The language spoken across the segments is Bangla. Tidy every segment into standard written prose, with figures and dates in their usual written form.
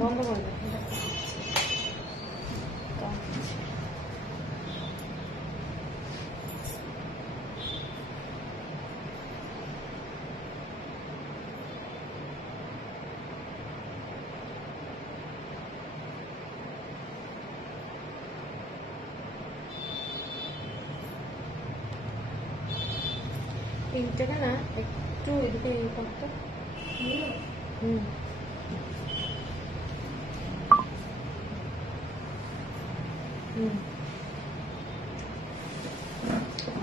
বন্ধ করে দাও। এইটাকে না একটু এদিকে এই করতে। হুম হুম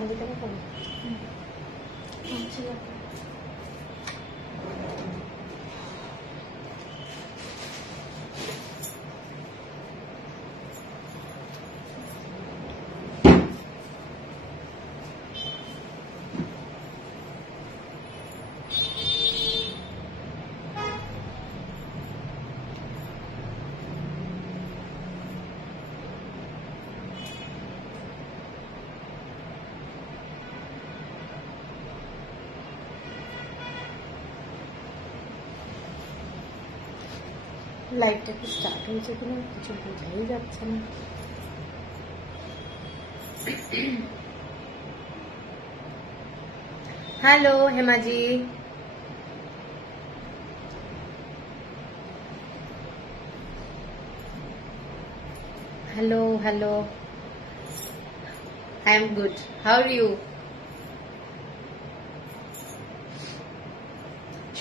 এদিকে করো। লাইটটা কি স্টার্ট হয়েছে কিনা কিছু বোঝাই যাচ্ছে না। Hello Hemaji, hello hello, I am good, how are you?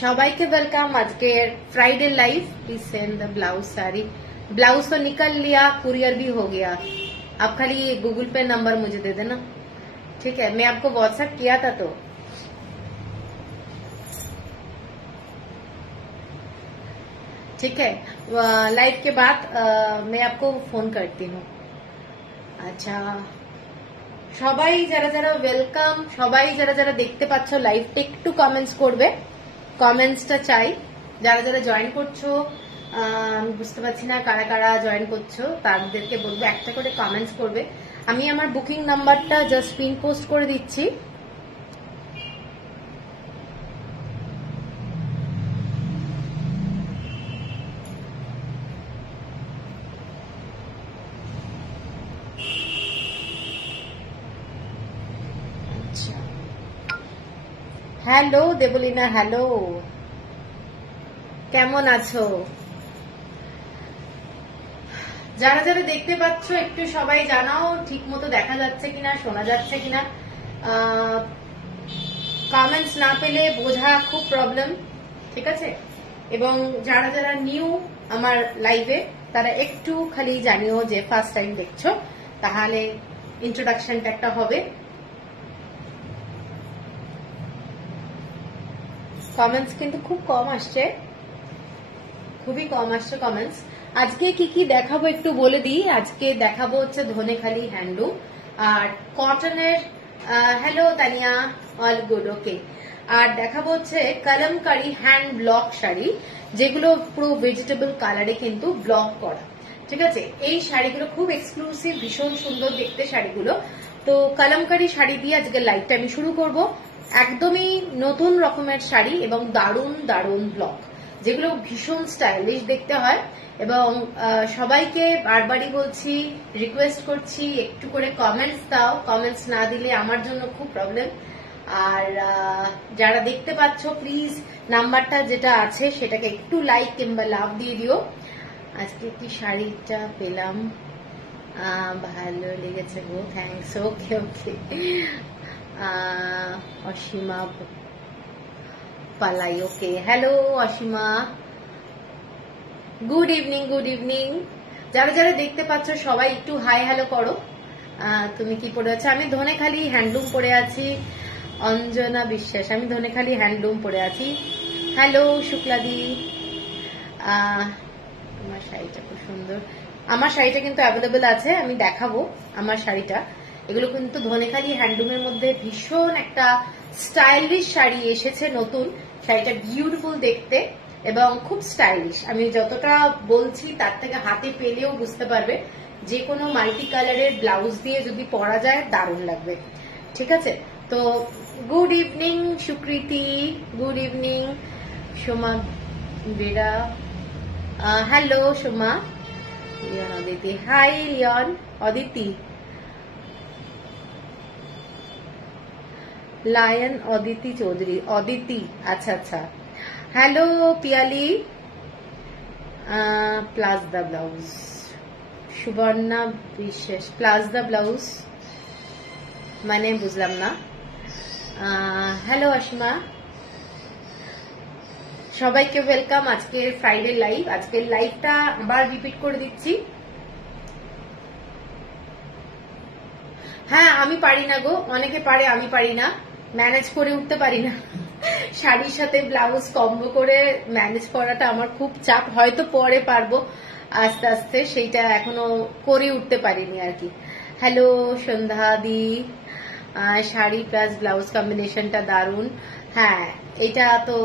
সবাইকে वेलकम আজকে Friday live. Please send the blouse sari. Blouse तो निकल लिया, कुरियर भी हो गया। आप खाली गूगल पे नंबर मुझे दे देना, ठीक है? मैं आपको व्हाट्सएप किया था तो ठीक है। लाइव के बाद मैं आपको फोन करती हूँ। আচ্ছা, সবাই যারা যারা ওয়েলকাম, সবাই যারা যারা দেখতে পাচ্ছ লাইভটা একটু কমেন্টস করবে, কমেন্টসটা চাই। যারা যারা জয়েন করছো আমি বুঝতে পারছি না কারা কারা জয়েন করছো, তাদেরকে বলবো একটা করে কমেন্টস করবে। আমি আমার বুকিং নাম্বারটা জাস্ট পিন পোস্ট করে দিচ্ছি। হ্যালো দেবলিনা, হ্যালো, কেমন আছো? যারা যারা দেখতে পাচ্ছ একটু সবাই জানাও ঠিক মতো দেখা যাচ্ছে কিনা, শোনা যাচ্ছে কিনা। কমেন্টস না পেলে বোঝা খুব প্রবলেম, ঠিক আছে? এবং যারা যারা নিউ আমার লাইভে তারা একটু খালি জানিও যে ফার্স্ট টাইম দেখছো, তাহলে ইন্ট্রোডাকশনটা একটা হবে। কমেন্টস কিন্তু খুব কম আসছে, খুবই কম আসছে কমেন্টস। আজকে কি কি দেখাবো একটু বলে দিই। আজকে দেখাবো হচ্ছে ধনেখালি হ্যান্ডলুম আর কটনের। হ্যালো তানিয়া, অল গুড, ওকে। আর দেখাবো হচ্ছে কলমকারি হ্যান্ড ব্লক শাড়ি, যেগুলো পুরো ভেজিটেবল কালারে কিন্তু ব্লক করা, ঠিক আছে? এই শাড়িগুলো খুব এক্সক্লুসিভ, ভীষণ সুন্দর দেখতে শাড়িগুলো। তো কলমকারি শাড়ি দিয়ে আজকে লাইভটা আমি শুরু করব। একদমই নতুন রকমের শাড়ি এবং দারুণ দারুণ ব্লক, যেগুলো ভীষণ স্টাইলিশ দেখতে হয়। এবং সবাইকে বারবারই বলছি, রিকোয়েস্ট করছি একটু করে কমেন্টস দাও। কমেন্টস না দিলে আমার জন্য খুব প্রবলেম। আর যারা দেখতে পাচ্ছ প্লিজ নাম্বারটা যেটা আছে সেটাকে একটু লাইক কিংবা লাভ দিয়ে দিও। আজকে কি শাড়িটা পেলাম, ভালো লেগেছে গো, থ্যাংকস, ওকে okay. Asima Palai, okay, hello Asima, good evening, good evening. যারা যারা দেখতে পাচ্ছ সবাই একটু হাই হ্যালো করো। তুমি কি পরে আছো? আমি ধনেখালি হ্যান্ডলুম পরে আছি। অঞ্জনা বিশ্বাস, আমি ধনেখালি হ্যান্ডলুম পরে আছি। হ্যালো শুক্লাদি, আমার শাড়িটা খুব সুন্দর। আমার শাড়িটা কিন্তু অ্যাভেলেবেল আছে, আমি দেখাবো আমার শাড়িটা। এগুলো কিন্তু ধনেখালি হ্যান্ডলুমের মধ্যে ভীষণ একটা স্টাইলিশ শাড়ি এসেছে নতুন। শাড়িটা বিউটিফুল দেখতে এবং খুব স্টাইলিশ। আমি যতটা বলছি তার থেকে হাতে পেলেও বুঝতে পারবে, যে কোনো মাল্টি কালারের ব্লাউজ দিয়ে যদি পরা যায় দারুণ লাগবে, ঠিক আছে? তো good evening Sukriti, good evening Soma Bera, hello Soma, Riyon Aditi, hi Riyon Aditi, লায়ন অদিতি চৌধুরী, অদিতি, আচ্ছা আচ্ছা, hello Piyali, plus the blouse, Suborna Biswas, plus the blouse মানে বুঝলাম না। হ্যালো অসীমা, সবাইকে ওয়েলকাম আজকের ফ্রাইডে লাইভ। আজকের লাইভটা আবার রিপিট করে দিচ্ছি। হ্যাঁ আমি পারি না গো, অনেকে পারে, আমি পারি না, ম্যানেজ করে উঠতে পারি না। শাড়ির সাথে ব্লাউজ কম্বো করে ম্যানেজ করাটা আমার খুব চাপ, হয়তো পরে পারবো আস্তে আস্তে, সেইটা এখনো করে উঠতে পারিনি আর কি। হ্যালো সন্ধ্যা দি, শাড়ি প্লাস ব্লাউজ কম্বিনেশনটা দারুন। হ্যাঁ এটা তো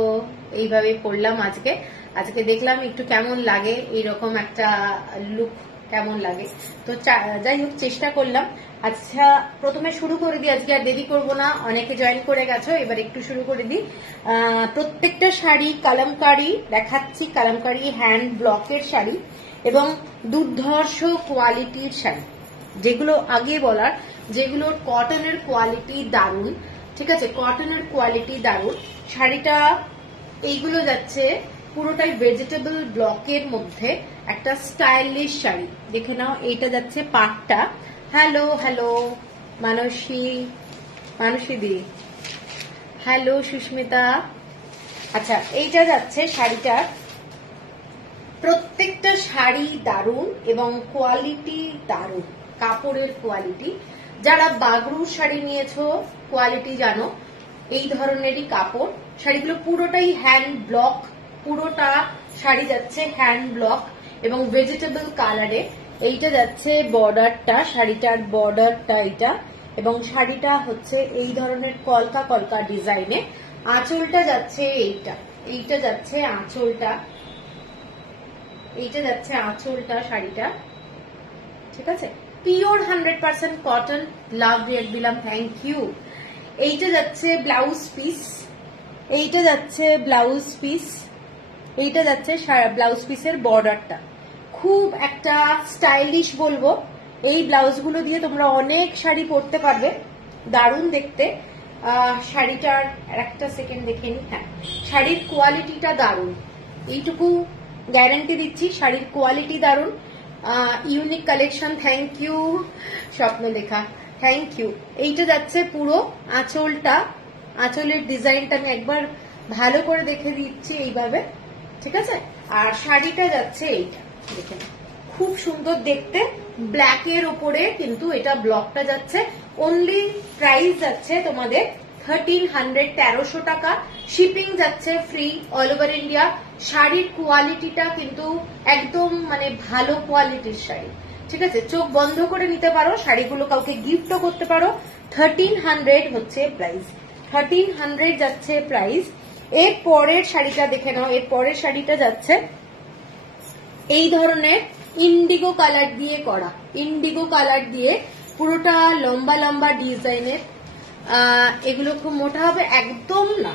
এইভাবে পরলাম আজকে। আজকে দেখলাম একটু কেমন লাগে, এইরকম একটা লুক কেমন লাগে, তো যাই হোক চেষ্টা করলাম। আচ্ছা প্রথমে শুরু করে দিই, আজকে আর দেরি করবো না, অনেকে জয়েন করে গেছো, এবার একটু শুরু করে দিই। প্রত্যেকটা শাড়ি কালামকারি দেখাচ্ছি, কালামকারি হ্যান্ড ব্লকের শাড়ি এবং দুর্ধর্ষ কোয়ালিটির শাড়ি, যেগুলো আগে বলার, যেগুলোর কটনের কোয়ালিটি দারুন, ঠিক আছে, কটনের কোয়ালিটি দারুন। শাড়িটা এইগুলো যাচ্ছে পুরোটাই ভেজিটেবল ব্লকের মধ্যে একটা স্টাইলিশ শাড়ি, দেখে নাও। এইটা যাচ্ছে পাটটা। হ্যালো হ্যালো মানসী, মানসী দি, হ্যালো সুস্মিতা। আচ্ছা এইটা যাচ্ছে শাড়িটার, প্রত্যেকটা শাড়ি দারুন এবং কোয়ালিটি দারুন, কাপড়ের কোয়ালিটি। যারা বাগরুর শাড়ি নিয়েছো কোয়ালিটি জানো, এই ধরনেরই কাপড়। শাড়িগুলো পুরোটাই হ্যান্ড ব্লক, পুরোটা শাড়ি যাচ্ছে হ্যান্ড ব্লক এবং ভেজিটেবল কালারে। এইটা যাচ্ছে বর্ডারটা, শাড়িটার বর্ডারটা এইটা, এবং শাড়িটা হচ্ছে এই ধরনের কলকা কলকা ডিজাইনে। আঁচলটা যাচ্ছে এইটা, এইটা যাচ্ছে আঁচলটা, এইটা যাচ্ছে আঁচলটা শাড়িটা, ঠিক আছে। পিওর 100% কটন, লাভ রেট দিলাম, থ্যাংক ইউ। এইটা যাচ্ছে ব্লাউজ পিস, এইটা যাচ্ছে ব্লাউজ পিস, এইটা যাচ্ছে ব্লাউজ পিসের বর্ডারটা। খুব একটা স্টাইলিশ বলবো, এই ব্লাউজগুলো দিয়ে তোমরা অনেক শাড়ি পরতে পারবে, দারুণ দেখতে। শাড়িটার একটা সেকেন্ড দেখে নি, হ্যাঁ শাড়ির কোয়ালিটিটা দারুণ, এইটুকু গ্যারান্টি দিচ্ছি, শাড়ির কোয়ালিটি দারুণ। ইউনিক কালেকশন, থ্যাংক ইউ স্বপ্ন লেখা, থ্যাংক ইউ। এইটা যাচ্ছে পুরো আঁচলটা, আঁচলের ডিজাইনটা আমি একবার ভালো করে দেখে দিচ্ছি এইভাবে, ঠিক আছে। আর শাড়িটা যাচ্ছে এইটা, দেখে খুব সুন্দর দেখতে, ব্ল্যাকের ওপরে কিন্তু এটা ব্লকটা যাচ্ছে। অনলি প্রাইস যাচ্ছে তোমাদের 1300, 1300 টাকা। শিপিং যাচ্ছে ফ্রি অল ওভার ইন্ডিয়া। শাড়ির কোয়ালিটিটা কিন্তু একদম মানে ভালো কোয়ালিটির শাড়ি, ঠিক আছে, চোখ বন্ধ করে নিতে পারো, শাড়িগুলো কাউকে গিফটও করতে পারো। 1300 হচ্ছে প্রাইস, 1300 যাচ্ছে প্রাইস। এর পরের শাড়িটা দেখে নাও, এর পরের শাড়িটা যাচ্ছে এই ধরনের ইন্ডিগো কালার দিয়ে করা, ইন্ডিগো কালার দিয়ে পুরোটা লম্বা লম্বা ডিজাইনের। এগুলো খুব মোটা হবে একদম না,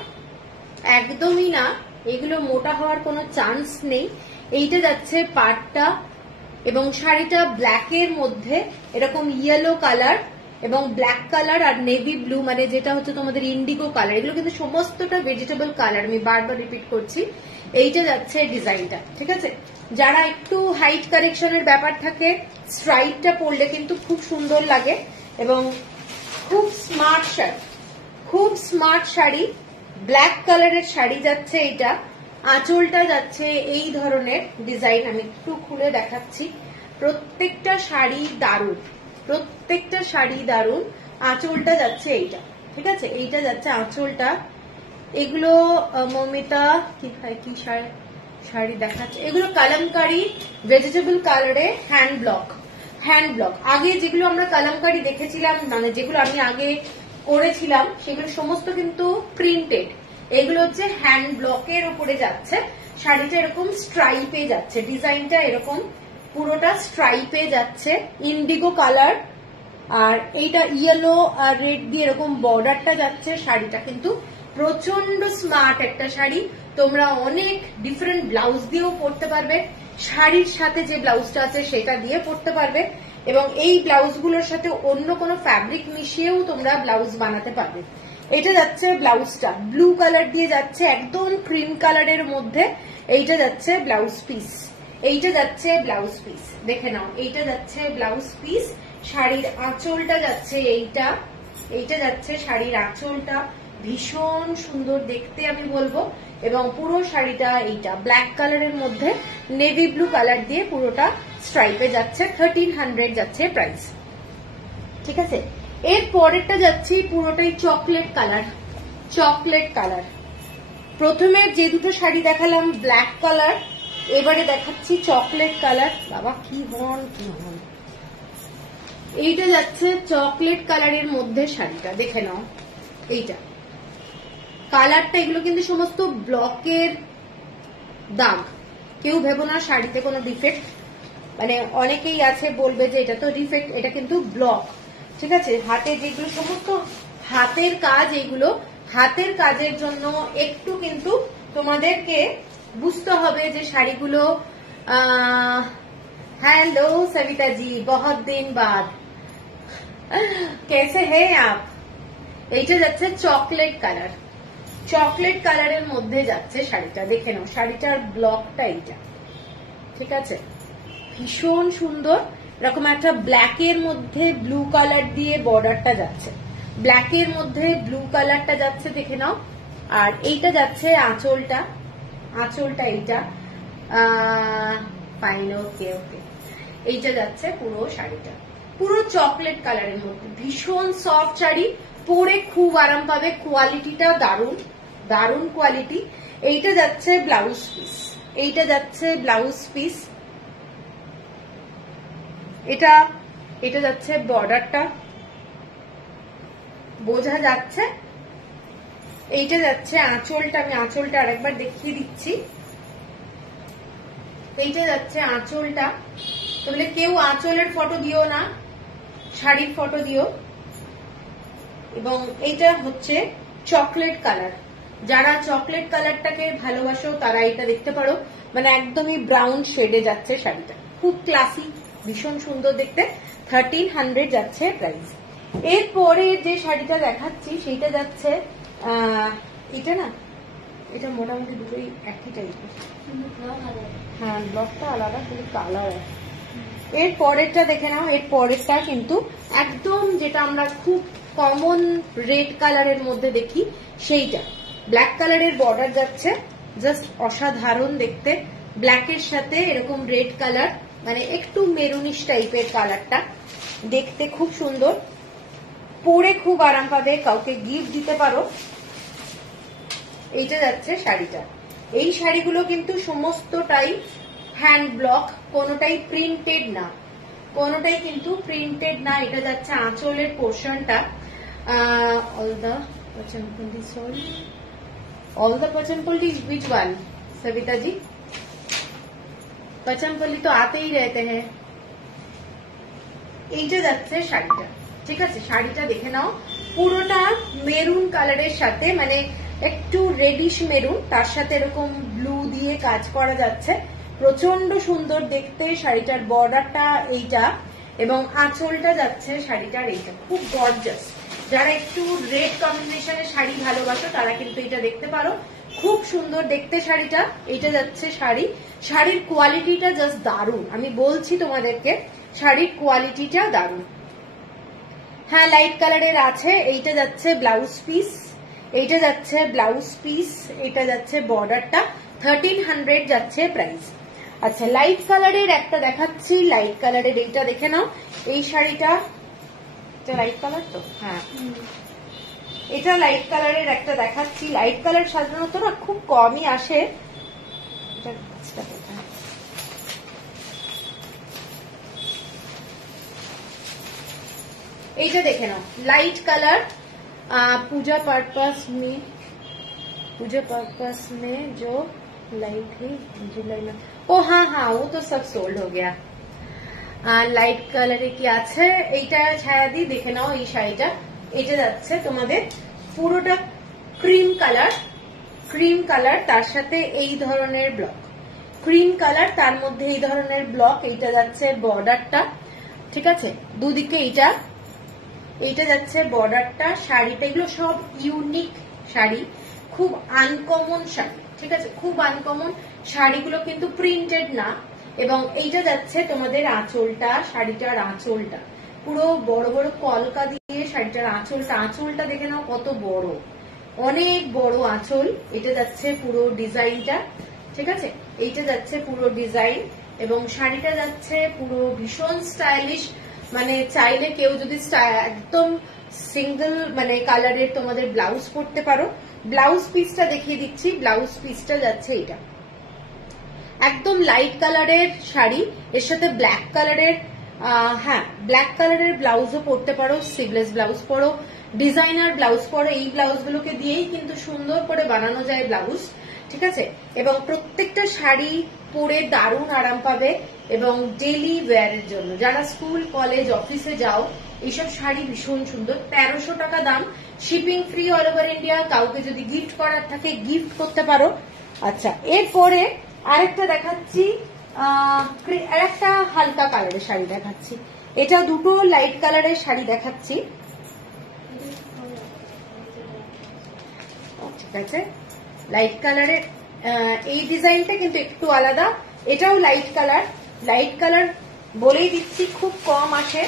একদমই না, এগুলো মোটা হওয়ার কোনো চান্স নেই। এইটা যাচ্ছে পাটটা এবং শাড়িটা ব্ল্যাকের মধ্যে এরকম ইয়েলো কালার এবং ব্ল্যাক কালার আর নেভি ব্লু, মানে যেটা হচ্ছে তোমাদের ইন্ডিগো কালার। এগুলো কিন্তু সমস্তটা ভেজিটেবল কালার, আমি বারবার রিপিট করছি। এইটা যাচ্ছে ডিজাইনটা, ঠিক আছে। যারা একটু হাইট কারেকশনের ব্যাপার থাকে, স্ট্রাইপটা পরলে কিন্তু খুব সুন্দর লাগে এবং খুব স্মার্ট শাড়ি, খুব স্মার্ট শাড়ি। ব্ল্যাক কালারের শাড়ি যাচ্ছে এইটা, আঁচলটা যাচ্ছে এই ধরনের ডিজাইন, আমি একটু খুলে দেখাচ্ছি। প্রত্যেকটা শাড়ি দারুণ, প্রত্যেকটা শাড়ি দারুণ। আঁচলটা যাচ্ছে এইটা, ঠিক আছে, এইটা যাচ্ছে আঁচলটা। এগুলো মমিতা কি শাড়ি দেখাচ্ছে, এগুলো কালামকারি ভেজিটেবল কালারে হ্যান্ড ব্লক, হ্যান্ড ব্লক। আগে যেগুলো আমরা কালামকারি দেখেছিলাম, মানে যেগুলো আমি আগে করেছিলাম, সেগুলো সমস্ত কিন্তু প্রিন্টেড। এগুলো হচ্ছে হ্যান্ড ব্লকের উপরে যাচ্ছে, শাড়িটা এরকম স্ট্রাইপে যাচ্ছে, ডিজাইনটা এরকম পুরোটা স্ট্রাইপে যাচ্ছে, ইন্ডিগো কালার। আর এইটা ইয়েলো আর রেড দিয়ে এরকম বর্ডারটা যাচ্ছে। শাড়িটা কিন্তু প্রচন্ড স্মার্ট একটা শাড়ি, তোমরা অনেক ডিফারেন্ট ব্লাউজ দিয়েও পরতে পারবে। শাড়ির সাথে যে ব্লাউজটা আছে সেটা দিয়ে পরতে পারবে, এবং এই ব্লাউজগুলোর সাথে অন্য কোনো ফ্যাব্রিক মিশিয়েও তোমরা ব্লাউজ বানাতে পারবে। এটা যাচ্ছে ব্লাউজটা ব্লু কালার দিয়ে যাচ্ছে, একদম ক্রিম কালারের মধ্যে। এইটা যাচ্ছে ব্লাউজ পিস, এইটা যাচ্ছে ব্লাউজ পিস, দেখে নাও, এইটা যাচ্ছে ব্লাউজ পিস। শাড়ির আঁচলটা যাচ্ছে এইটা, এইটা যাচ্ছে শাড়ির আঁচলটা, ভীষণ সুন্দর দেখতে আমি বলবো। এবং পুরো শাড়িটা এইটা ব্ল্যাক কালারের মধ্যে নেভি ব্লু কালার দিয়ে পুরোটা স্ট্রাইপে যাচ্ছে, 1300 যাচ্ছে প্রাইস। ঠিক আছে, এর পরেরটা যাচ্ছি পুরোটাই চকলেট কালার, চকলেট কালার। প্রথমে যে দুটো শাড়ি দেখালাম ব্ল্যাক কালার, এবারে দেখাচ্ছি চকলেট কালার। বাবা কি হন কি হন, এইটা যাচ্ছে চকলেট কালারের মধ্যে শাড়িটা, দেখে নাও এইটা কালারটা। এগুলো কিন্তু সমস্ত ব্লকের দাগ, কেউ ভেবো না শাড়িতে কোনো ডিফেক্ট, মানে অনেকেই আছে বলবে যে এটা তো ডিফেক্ট, এটা কিন্তু ব্লক। ঠিক আছে, হাতে যেগুলো সমস্ত হাতের কাজ, এগুলো হাতের কাজের জন্য একটু কিন্তু তোমাদেরকে বুঝতে হবে যে শাড়িগুলো। हेलो सविता जी, बहुत दिन बाद, कैसे हैं आप? এইটা যাচ্ছে চকলেট কালার, চকলেট কালারের মধ্যে যাচ্ছে শাড়িটা, দেখে নাও শাড়িটার ব্লকটা এইটা। ঠিক আছে, ভীষণ সুন্দর। এরকম একটা ব্ল্যাকের মধ্যে ব্লু কালার দিয়ে বর্ডারটা যাচ্ছে, ব্ল্যাকের মধ্যে ব্লু কালারটা যাচ্ছে, দেখে নাও। আর এইটা যাচ্ছে আঁচলটা, আঁচলটা এইটা ফাইন, ওকে ওকে। এইটা যাচ্ছে পুরো শাড়িটা, পুরো চকলেট কালারের মধ্যে, ভীষণ সফট শাড়ি, পরে খুব আরাম পাবে, কোয়ালিটিটা দারুণ, দারুণ কোয়ালিটি। এইটা যাচ্ছে ব্লাউজ পিস, এইটা যাচ্ছে ব্লাউজ পিস, এটা এটা যাচ্ছে বর্ডারটা, বোঝা যাচ্ছে। এইটা যাচ্ছে আঁচলটা, আমি আঁচলটা আরেকবার দেখিয়ে দিচ্ছি। এইটা যাচ্ছে আঁচলটা, তাহলে কেউ আঁচলের ফটো দিও না, শাড়ির ফটো দিও। এবং এইটা হচ্ছে চকলেট কালার, যারা চকলেট কালারটাকে ভালোবাসো তারা এটা দেখতে পারো, মানে একদমই ব্রাউন শেডে যাচ্ছে শাড়িটা, খুব ক্লাসি, ভীষণ সুন্দর দেখতে, 1300 যাচ্ছে প্রাইস। এরপরে যে শাড়িটা দেখাচ্ছি সেইটা যাচ্ছে এটা না, এটা মোটামুটি দুটোই একই টাইপের, হ্যাঁ ব্লকটা আলাদা, কিন্তু কালার আছে। এর পরেরটা দেখে নাও, এর পরেরটা কিন্তু একদম যেটা আমরা খুব কমন রেড কালারের মধ্যে দেখি সেইটা, ব্ল্যাক কালারের বর্ডার যাচ্ছে, জাস্ট অসাধারণ দেখতে, ব্ল্যাকের সাথে এরকম রেড কালার, মানে একটু মেরুনিশ টাইপের কালারটা, দেখতে খুব সুন্দর, পরে খুব আরাম পাবে, কাউকে গিফট দিতে পারো। এইটা যাচ্ছে শাড়িটা। এই শাড়িগুলো কিন্তু সমস্তটাই হ্যান্ড ব্লক, কোনোটাই প্রিন্টেড না, কোনোটাই কিন্তু প্রিন্টেড না। এটা যাচ্ছে আঁচলের পোর্শনটা, all the Pochampally, sorry all the Pochampally which one Savita ji? Pochampally तो आते ही रहते हैं। এইটা যাচ্ছে শাড়িটা। ঠিক আছে, শাড়িটা দেখে নাও, পুরোটা মেরুন কালারের সাথে, মানে একটু রেডিশ মেরুন, তার সাথে এরকম ব্লু দিয়ে কাজ করা যাচ্ছে, প্রচন্ড সুন্দর দেখতে। শাড়িটার বর্ডারটা এইটা, এবং আঁচলটা যাচ্ছে শাড়িটার এইটা, খুব গর্জাস। যারা একটু রেড কম্বিনেশনের শাড়ি ভালোবাসো তারা কিন্তু এটা দেখতে পারো, খুব সুন্দর দেখতে শাড়িটা। এইটা যাচ্ছে শাড়ি, শাড়ির কোয়ালিটিটা জাস্ট দারুণ, আমি বলছি তোমাদেরকে শাড়ির কোয়ালিটিটা দারুণ। হ্যাঁ লাইট কালারের আছে। এইটা যাচ্ছে ব্লাউজ পিস, এইটা যাচ্ছে ব্লাউজ পিস, এটা যাচ্ছে বর্ডারটা, 1300 যাচ্ছে প্রাইস। আচ্ছা, লাইট কালারের একটা দেখাচ্ছি, লাইট কালারের এইটা দেখে নাও। এই শাড়িটা, এটা লাইট কালার তো, হ্যাঁ এটা লাইট কালারের একটা দেখাচ্ছি। লাইট কালার সাধারণত না খুব কমই আসে, এইটা দেখে নাও, লাইট কালার, पूजा पर्पस में जो लाई थी जुलाई में, ओ हाँ हाँ वो तो सब सोल्ड हो गया। লাইট কালারে কি আছে, এইটা ছায়াদি দেখে নাও। এই শাড়িটা, এটা যাচ্ছে তোমাদের পুরোটা ক্রিম কালার, ক্রিম কালার, তার সাথে এই ধরনের ব্লক, ক্রিম কালার, তার মধ্যে এই ধরনের ব্লক, এইটা যাচ্ছে বর্ডারটা, ঠিক আছে, দুদিকে এইটা যাচ্ছে বর্ডারটা। শাড়িটা এগুলো সব ইউনিক শাড়ি, খুব আনকমন শাড়ি, ঠিক আছে, খুব আনকমন শাড়িগুলো, কিন্তু প্রিন্টেড না। এবং এইটা যাচ্ছে তোমাদের আঁচলটা, শাড়িটার আঁচলটা পুরো বড় বড় কলকা দিয়ে শাড়িটার আঁচলটা দেখে নাও কত বড়, অনেক বড় আঁচল। এটা যাচ্ছে পুরো ডিজাইনটা, ঠিক আছে, এইটা যাচ্ছে পুরো ডিজাইন। এবং শাড়িটা যাচ্ছে পুরো ভীষণ স্টাইলিশ, মানে চাইলে কেউ যদি একদম সিঙ্গেল মানে কালারের তোমাদের ব্লাউজ পরতে পারো। ব্লাউজ পিসটা দেখিয়ে দিচ্ছি, ব্লাউজ পিসটা যাচ্ছে এটা একদম লাইট কালারের শাড়ি, এর সাথে ব্ল্যাক কালারের, হ্যাঁ ব্ল্যাক কালারের ব্লাউজও পরতে পারো, স্লিভলেস ব্লাউজ পরো, ডিজাইনার ব্লাউজ পরো, এই ব্লাউজগুলোকে দিয়েই কিন্তু সুন্দর করে বানানো যায় ব্লাউজ, ঠিক আছে। এবং প্রত্যেকটা শাড়ি পরে দারুণ আরাম পাবে, এবং ডেলি ওয়্যারের জন্য যারা স্কুল কলেজ অফিসে যাও এইসব শাড়ি ভীষণ সুন্দর। 1300 টাকা দাম, shipping free all over India. কাউকে যদি গিফট করার থাকে গিফট করতে পারো। আচ্ছা, এরপরে আরেকটা দেখাচ্ছি, আরেকটা হালকা কালারের শাড়ি দেখাচ্ছি। এটা দুটো লাইট কালারের শাড়ি দেখাচ্ছি, ঠিক আছে। লাইট কালারের এই ডিজাইনটা কিন্তু একটু আলাদা, এটাও লাইট কালার বলেই দিচ্ছি, খুব কম আসে।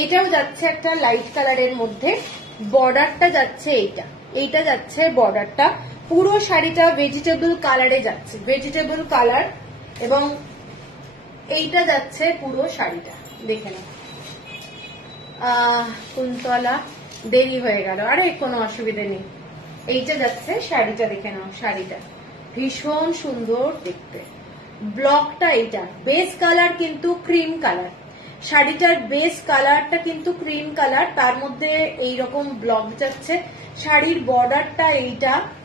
এইটাও যাচ্ছে একটা লাইট কালারের মধ্যে, বর্ডারটা যাচ্ছে এইটা যাচ্ছে বর্ডারটা, পুরো শাড়িটা ভেজিটেবল কালারে যাচ্ছে, ভেজিটেবল কালার। এবং এইটা যাচ্ছে পুরো শাড়িটা, দেখে নাও। কুন্তলা দেরি হয়ে গেল, আরে কোনো অসুবিধা নেই। এইটা যাচ্ছে শাড়িটা, দেখে নাও, শাড়িটা ভীষণ সুন্দর দেখতে। ব্লকটা এইটা, বেস কালার কিন্তু ক্রিম কালার, শাড়িটার বেস কালারটা কিন্তু ক্রিম কালার, তার মধ্যে এইরকম ব্লক যাচ্ছে। শাড়ির বর্ডারটা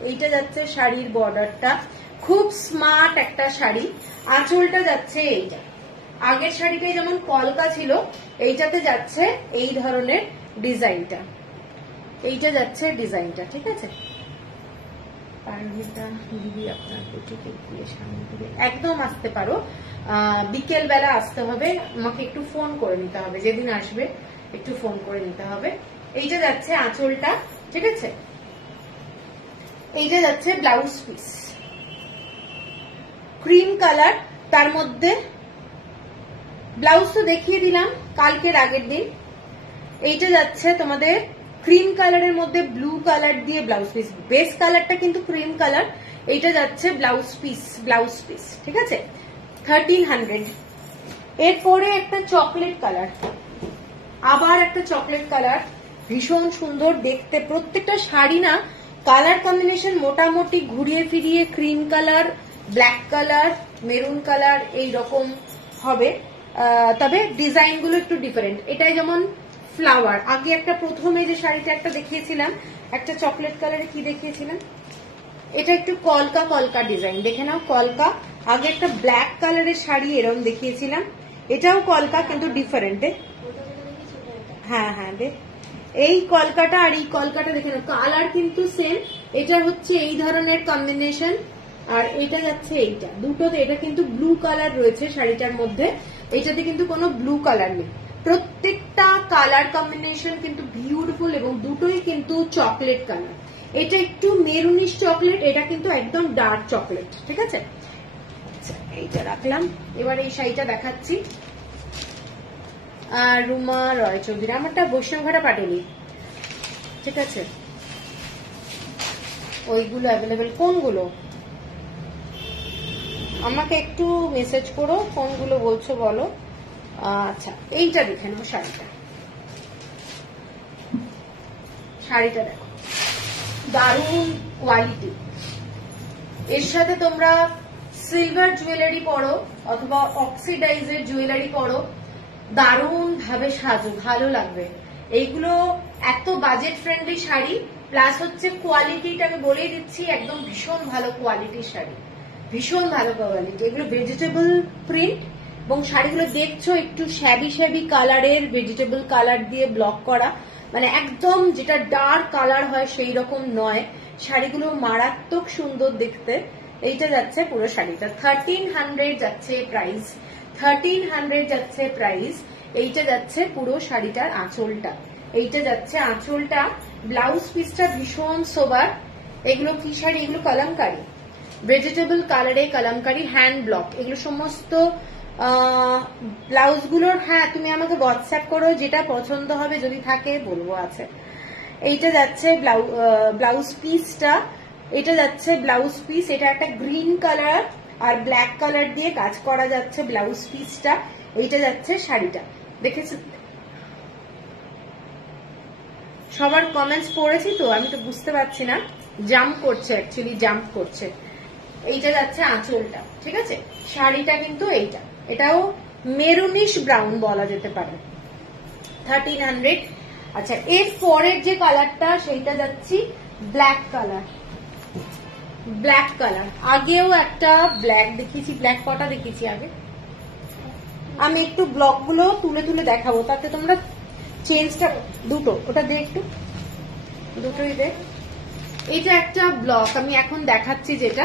এইটা যাচ্ছে শাড়ির বর্ডারটা, খুব স্মার্ট একটা শাড়ি। আঁচলটা যাচ্ছে এইটা, আগের শাড়িটাই যেমন কলকা ছিল, এইটাতে যাচ্ছে এই ধরনের ডিজাইনটা, এইটা যাচ্ছে ডিজাইনটা, ঠিক আছে। একদম আসতে পারো, বিকেল বেলা আসতে হবে, আমাকে একটু ফোন করে নিতে হবে, যেদিন আসবে একটু ফোন করে নিতে হবে। এইটা যাচ্ছে আঁচলটা, ঠিক আছে, এইটা যাচ্ছে ব্লাউজ পিস, ক্রিম কালার, তার মধ্যে ব্লাউজ তো দেখিয়ে দিলাম কালকের আগের দিন। এইটা যাচ্ছে তোমাদের ক্রিম কালারের মধ্যে ব্লু কালার দিয়ে ব্লাউজ পিস, বেস কালারটা কিন্তু ক্রিম কালার, এইটা যাচ্ছে ব্লাউজ পিস, ঠিক আছে, 1300। এরপরে একটা চকলেট কালার, আবার একটা চকলেট কালার, ভীষণ সুন্দর দেখতে। প্রত্যেকটা শাড়ি না কালার কম্বিনেশন মোটামুটি ঘুরিয়ে ফিরিয়ে cream colour, black colour, maroon colour এইরকম হবে, তবে ডিজাইন গুলো একটু ডিফারেন্ট। এটাই যেমন ফ্লাওয়ার, আগে একটা প্রথমে যে শাড়িটা একটা দেখিয়েছিলাম, একটা চকলেট কালারে কি দেখিয়েছিলাম, এটা একটু কলকা ডিজাইন, দেখে নাও কলকা। আগে একটা ব্ল্যাক কালারের শাড়ি এরকম দেখিয়েছিলাম, এটাও কলকা কিন্তু ডিফারেন্টে। হ্যাঁ দেখ, এই কলকাটা আর এই কলকাটা দেখে নাও, কালার কিন্তু সেম, এটা হচ্ছে এই ধরনের কম্বিনেশন, আর এটা যাচ্ছে এইটা, দুটোতে এটা কিন্তু ব্লু কালার রয়েছে শাড়িটার মধ্যে, এইটাতে কিন্তু কোনো ব্লু কালার নেই। প্রত্যেকটা কালার কম্বিনেশন কিন্তু বিউটিফুল, এবং দুটোই কিন্তু চকলেট কালার। এটা একটু মেরুনিশ চকলেট, এটা কিন্তু একদম ডার্ক চকলেট, ঠিক আছে। আচ্ছা, এইটা রাখলাম, এবার এই শাড়িটা দেখাচ্ছি। আর রুমা রয় চৌধুরী, আমারটা বৈষ্ণবঘাটা পাটেনি, ঠিক আছে। ওইগুলো অ্যাভেলেবেল, কোনগুলো আমাকে একটু মেসেজ করো, কোনগুলো বলছো বলো। আচ্ছা, এইটা দেখে নাও, শাড়িটা দেখো, দারুণ কোয়ালিটি। এর সাথে তোমরা সিলভার জুয়েলারি পরো অথবা অক্সিডাইজের জুয়েলারি পরো, দারুণ ভাবে সাজো, ভালো লাগবে। এইগুলো এত বাজেট ফ্রেন্ডলি শাড়ি, প্লাস হচ্ছে কোয়ালিটিটা আমি বলেই দিচ্ছি, একদম ভীষণ ভালো কোয়ালিটির শাড়ি, ভীষণ ভালো কোয়ালিটি। এগুলো ভেজিটেবল প্রিন্ট, এবং শাড়িগুলো দেখছো একটু শ্যাবি কালারের, ভেজিটেবল কালার দিয়ে ব্লক করা, মানে একদম যেটা ডার্ক কালার হয় সেই রকম নয়। শাড়িগুলো মারাত্মক সুন্দর দেখতে, এইটা যাচ্ছে পুরো শাড়িটা 1300 যাচ্ছে প্রাইস, 1300 যাচ্ছে প্রাইস। এইটা যাচ্ছে পুরো শাড়িটার আঁচলটা, এইটা যাচ্ছে আঁচলটা। ব্লাউজ পিসটা ভীষণ সোবার। এগুলো কি শাড়ি? এগুলো কলমকারী, ভেজিটেবল কালারে কলমকারী, হ্যান্ড ব্লক। এগুলো সমস্ত ব্লাউজ গুলোর, হ্যাঁ তুমি আমাকে হোয়াটসঅ্যাপ করো, যেটা পছন্দ হবে যদি থাকে বলবো আছে। এইটা যাচ্ছে ব্লাউজ পিসটা, এটা যাচ্ছে ব্লাউজ পিস। এটা একটা গ্রিন কালার আর ব্ল্যাক কালার দিয়ে কাজ করা যাচ্ছে ব্লাউজ পিসটা। এইটা যাচ্ছে শাড়িটা। দেখেছ সবার কমেন্টস পড়েছি তো, আমি তো বুঝতে পারছি না, জাম্প করছে, অ্যাকচুয়ালি জাম্প করছে। এইটা যাচ্ছে আঁচলটা, ঠিক আছে। শাড়িটা কিন্তু এইটা, এটাও মেরুনিশ ব্রাউন বলা যেতে পারে, 1300। আচ্ছা, এর পরের যে কালারটা সেইটা যাচ্ছি ব্ল্যাক কালার, ব্ল্যাক কালার। আগেও একটা ব্ল্যাক দেখিয়েছি, ব্ল্যাক কটা দেখিয়েছি আগে, আমি একটু ব্লক গুলো তুলে তুলে দেখাবো, তাতে তোমরা চেঞ্জটা, দুটো ওটা দে, একটু দুটোই দে। এটা একটা ব্লক আমি এখন দেখাচ্ছি, যেটা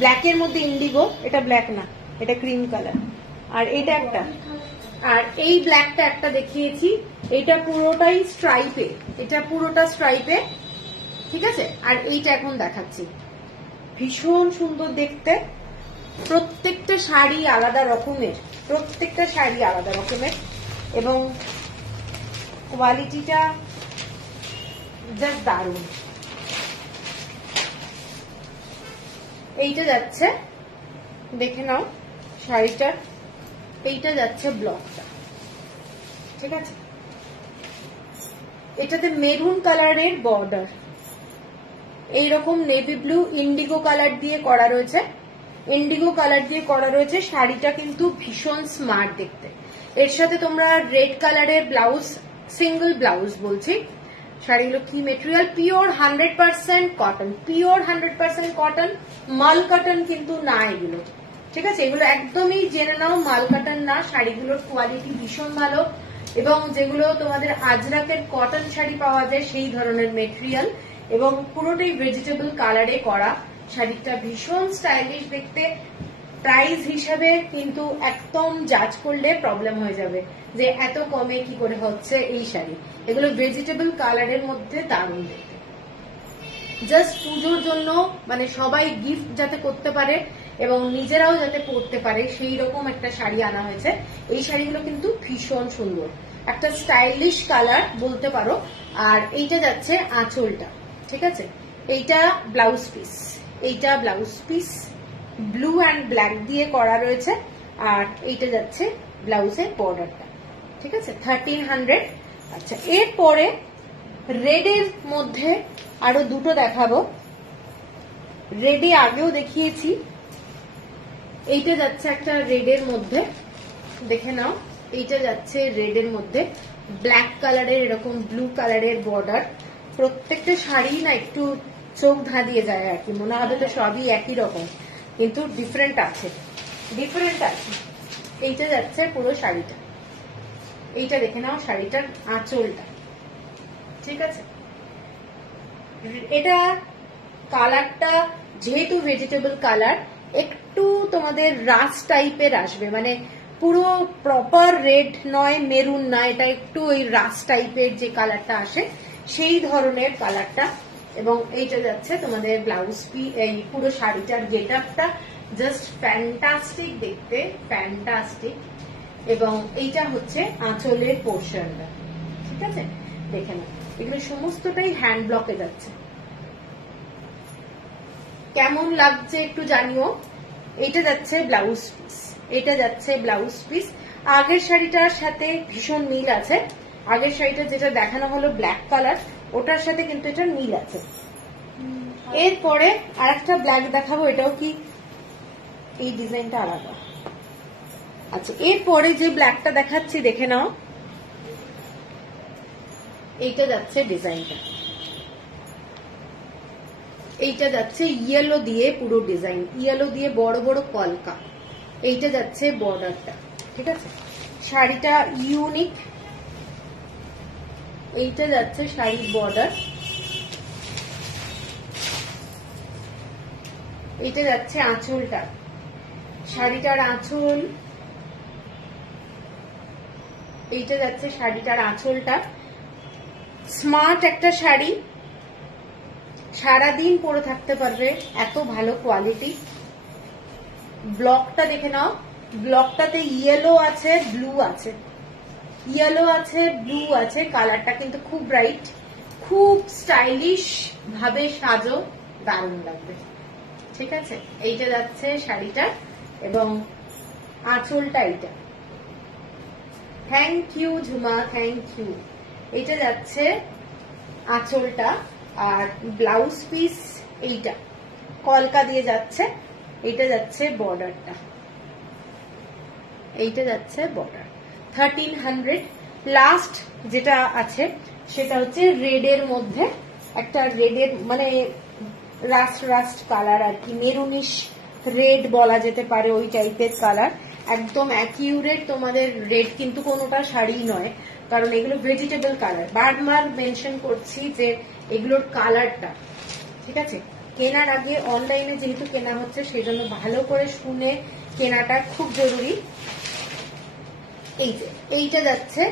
ব্ল্যাকের মধ্যে ইন্ডিগো, এটা ব্ল্যাক না, এটা ক্রিম কালার। আর এটা একটা, আর এই ব্ল্যাকটা একটা দেখিয়েছি, এটা পুরোটাই স্ট্রাইপে, এটা পুরোটা স্ট্রাইপে, ঠিক আছে। আর এইটা এখন দেখাচ্ছি, ভীষণ সুন্দর দেখতে। প্রত্যেকটা শাড়ি আলাদা রকমের, প্রত্যেকটা শাড়ি আলাদা রকমের, এবং কোয়ালিটিটা জাস্ট দারুণ। এইটা যাচ্ছে, দেখে নাও শাড়িটার, এইটা যাচ্ছে ব্লকটা, ঠিক আছে। এটাতে মেরুন কালারের বর্ডার, এইরকম নেভি ব্লু ইন্ডিগো কালার দিয়ে করা রয়েছে, ইন্ডিগো কালার দিয়ে করা রয়েছে। শাড়িটা কিন্তু ভীষণ স্মার্ট দেখতে। এর সাথে তোমরা রেড কালারের ব্লাউজ, সিঙ্গেল ব্লাউজ বলছি। শাড়িগুলো কি material? Pure 100% cotton, pure 100% cotton, মাল কটন কিন্তু না এগুলো, ঠিক আছে। এগুলো একদমই জেনে নাও মাল কটন না। শাড়িগুলোর কোয়ালিটি ভীষণ ভালো, এবং যেগুলো তোমাদের আজরাকের কটন শাড়ি পাওয়া যায় সেই ধরনের মেটেরিয়াল, এবং পুরোটাই ভেজিটেবল কালারে করা। শাড়িটা ভীষণ স্টাইলিশ দেখতে। প্রাইস হিসাবে কিন্তু একদম জাজ করলে প্রবলেম হয়ে যাবে যে এত কমে কি করে হচ্ছে এই শাড়ি। এগুলো ভেজিটেবল কালারের মধ্যে দারুণ দেখতে, জাস্ট পুজোর জন্য, মানে সবাই গিফট যাতে করতে পারে এবং নিজেরাও যাতে পরতে পারে সেই রকম একটা শাড়ি আনা হয়েছে। এই শাড়িগুলো কিন্তু ভীষণ সুন্দর, একটা স্টাইলিশ কালার বলতে পারো। আর এইটা যাচ্ছে আঁচলটা, ঠিক আছে। এইটা ব্লাউজ পিস, এইটা blouse piece blue and black দিয়ে করা রয়েছে। আর এইটা যাচ্ছে ব্লাউজের বর্ডারটা, ঠিক আছে, 1300। আচ্ছা, এরপরে রেড এর মধ্যে আরো দুটো দেখাবো। রেডে আগেও দেখিয়েছি, এইটা যাচ্ছে একটা রেড এর মধ্যে, দেখে নাও। এইটা যাচ্ছে রেড এর মধ্যে ব্ল্যাক কালারের এরকম ব্লু কালারের বর্ডার। প্রত্যেকটা শাড়ি না একটু চোখ ধাঁধিয়ে যায় আর কি, মনে হবে তো সবই একই রকম, কিন্তু ডিফারেন্ট আছে, ডিফারেন্ট আছে। এইটা যাচ্ছে পুরো শাড়িটা, এইটা দেখে নাও শাড়িটার আঁচলটা, ঠিক আছে। এটা কালারটা যেহেতু ভেজিটেবল কালার, একটু তোমাদের রাস টাইপের আসবে, মানে পুরো প্রপার রেড নয়, মেরুন না, এটা একটু ওই রাস টাইপের যে কালারটা আসে সেই ধরনের কালারটা। এবং এইটা যাচ্ছে তোমাদের ব্লাউজ পিস, এই পুরো শাড়িটার গেটআপটা জাস্ট ফ্যান্টাস্টিক দেখতে, ফ্যান্টাস্টিক। এবং এইটা হচ্ছে আঁচলের পোর্শনটা, ঠিক আছে। দেখে নাও, এগুলো সমস্তটাই হ্যান্ড ব্লকে যাচ্ছে। কেমন লাগছে একটু জানিও। এটা যাচ্ছে ব্লাউজ পিস, এটা যাচ্ছে ব্লাউজ পিস। আগের শাড়িটার সাথে ভীষণ মিল আছে, আগের শাড়িটা যেটা দেখানো হলো ব্ল্যাক কালার, ওটার সাথে কিন্তু এটা মিল আছে। এরপরে আরেকটা ব্ল্যাক দেখাবো, এটাও কি এই ডিজাইনটা আলাদা। আচ্ছা, এরপরে যে ব্ল্যাকটা দেখাচ্ছি দেখে নাও, এইটা যাচ্ছে ডিজাইনটা, এইটা যাচ্ছে ইয়েলো দিয়ে পুরো ডিজাইন, ইয়েলো দিয়ে বড় বড় কলকা। এইটা যাচ্ছে বর্ডারটা, ঠিক আছে। শাড়িটা ইউনিক। এইটা যাচ্ছে শাড়ির বর্ডার, এইটা যাচ্ছে আঁচলটা, শাড়িটার আঁচল, এইটা যাচ্ছে শাড়িটার আঁচলটা। স্মার্ট একটা শাড়ি, সারাদিন পরে থাকতে পারবে, এত ভালো কোয়ালিটি। ব্লকটা দেখে নাও, ব্লকটাতে ইয়েলো আছে, ব্লু আছে, ইয়েলো আছে, ব্লু আছে, কালারটা কিন্তু খুব ব্রাইট, খুব স্টাইলিশ ভাবে সাজো, দারুণ লাগবে। ঠিক আছে, এইটা যাচ্ছে শাড়িটা এবং আঁচলটা এইটা। Thank you Jhuma, thank you. এইটা যাচ্ছে আঁচলটা, আর ব্লাউজ পিস এইটা কলকা দিয়ে যাচ্ছে, এইটা যাচ্ছে বর্ডারটা, এইটা যাচ্ছে বর্ডার। 1300। লাস্ট যেটা আছে সেটা হচ্ছে রেড এর মধ্যে, একটা রেড এর মানে রাস্ট রাস্ট কালার আর কি, মেরুনিশ রেড বলা যেতে পারে, ওই টাইপের কালার, একদম অ্যাকিউরেট তোমাদের রেড, কিন্তু কোনোটা শাড়ি নয়, কারণ এগুলো ভেজিটেবল কালার। বারবার মেনশন করছি যে এগুলোর কালারটা, ঠিক আছে, কেনার আগে অনলাইনে যেহেতু কেনা হচ্ছে সেই জন্য ভালো করে শুনে কেনাটা খুব জরুরি। এই যে এইটা যাচ্ছে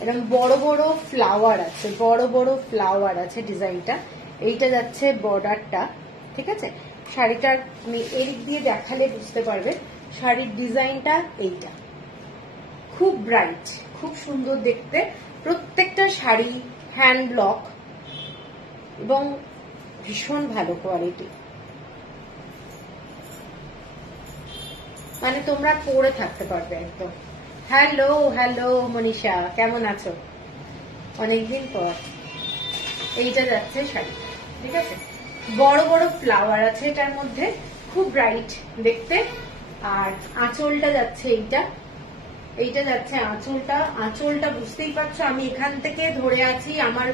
এরকম বড় বড় ফ্লাওয়ার আছে, বড় বড় ফ্লাওয়ার আছে ডিজাইনটা, এইটা যাচ্ছে বর্ডারটা। ঠিক আছে, শাড়িটার এদিক দিয়ে দেখালে বুঝতে পারবে শাড়ির ডিজাইনটা এইটা, খুব ব্রাইট, খুব সুন্দর দেখতে। প্রত্যেকটা শাড়ি হ্যান্ড ব্লক এবং ভীষণ ভালো কোয়ালিটি, মানে তোমরা পরে থাকতে পারবে একদম। হ্যালো হ্যালো মনীষা, কেমন আছো? অনেকদিন পর। এইটা যাচ্ছে শাড়ি, ঠিক আছে, বড় বড় ফ্লাওয়ার আছে এটার মধ্যে, খুব ব্রাইট দেখতে। আর আঁচলটা যাচ্ছে এইটা, এইটা যাচ্ছে আঁচলটা। আঁচলটা বুঝতেই পারছো, আমি এখান থেকে ধরে আছি, আমার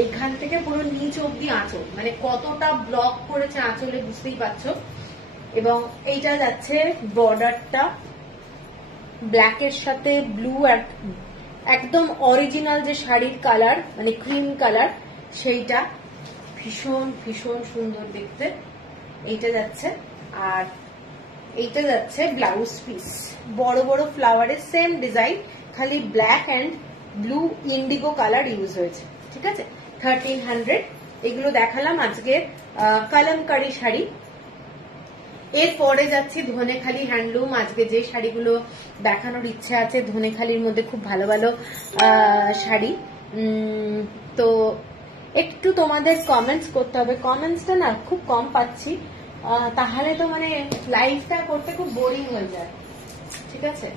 এইখান থেকে পুরো নিচ অব্দি আঁচল, মানে কতটা ব্লক করেছে আঁচলে বুঝতেই পারছো। এবং এইটা যাচ্ছে বর্ডারটা, ব্ল্যাকের সাথে ব্লু, একদম অরিজিনাল যে শাড়ির কালার মানে ক্রিম কালার, সেইটা ভীষণ ভীষণ সুন্দর দেখতে। এইটা যাচ্ছে, আর এইটা যাচ্ছে ব্লাউজ পিস, বড় বড় ফ্লাওয়ারের সেম ডিজাইন, খালি black and blue Indigo colour use হয়েছে। ঠিক আছে, 1300। এগুলো দেখালাম আজকে কলমকারী শাড়ি। এরপরে যাচ্ছি ধনেখালি হ্যান্ডলুম। আজকে যে শাড়িগুলো দেখানোর ইচ্ছে আছে, ধনেখালির মধ্যে খুব ভালো ভালো শাড়ি, তো একটু তোমাদের কমেন্টস করতে হবে। কমেন্টসটা না খুব কম পাচ্ছি, তাহলে তো মানে লাইভটা করতে খুব বোরিং হয়ে যায়। ঠিক আছে,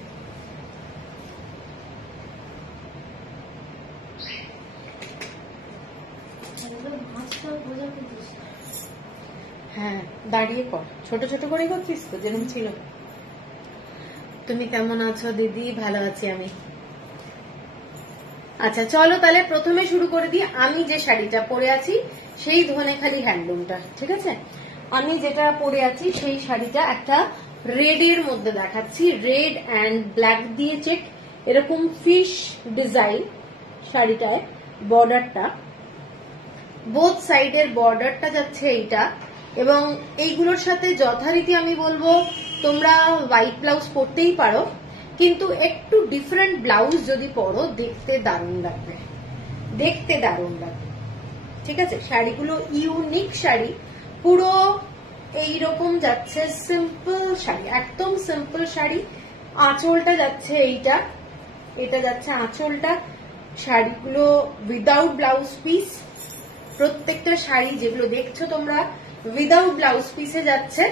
হ্যাঁ দাঁড়িয়ে কর, ছোট ছোট করে করছিস তো যেরকম ছিল। তুমি কেমন আছো দিদি? ভালো আছি আমি। আচ্ছা চলো তাহলে প্রথমে শুরু করে দিই। আমি যে শাড়িটা পরে আছি সেই ধনেখালি হ্যান্ডলুমটা, ঠিক আছে, আমি যেটা পরে আছি সেই শাড়িটা একটা রেড এর মধ্যে দেখাচ্ছি, রেড অ্যান্ড ব্ল্যাক দিয়ে চেক, এরকম ফিশ ডিজাইন শাড়িটায়। বর্ডারটা, বোথ সাইডের বর্ডারটা যাচ্ছে এইটা, এবং এইগুলোর সাথে যথারীতি আমি বলবো তোমরা হোয়াইট ব্লাউজ পরতেই পারো, কিন্তু একটু ডিফারেন্ট ব্লাউজ যদি পরো দেখতে দারুণ লাগবে, দেখতে দারুণ লাগবে। ঠিক আছে, শাড়িগুলো ইউনিক শাড়ি, পুরো এইরকম যাচ্ছে সিম্পল শাড়ি, একদম সিম্পল শাড়ি। আঁচলটা যাচ্ছে এইটা, এটা যাচ্ছে আঁচলটা। শাড়িগুলো উইদাউট ব্লাউজ পিস, প্রত্যেকটা শাড়ি যেগুলো দেখছো তোমরা উইদাউট ব্লাউজ পিসে যাচ্ছে।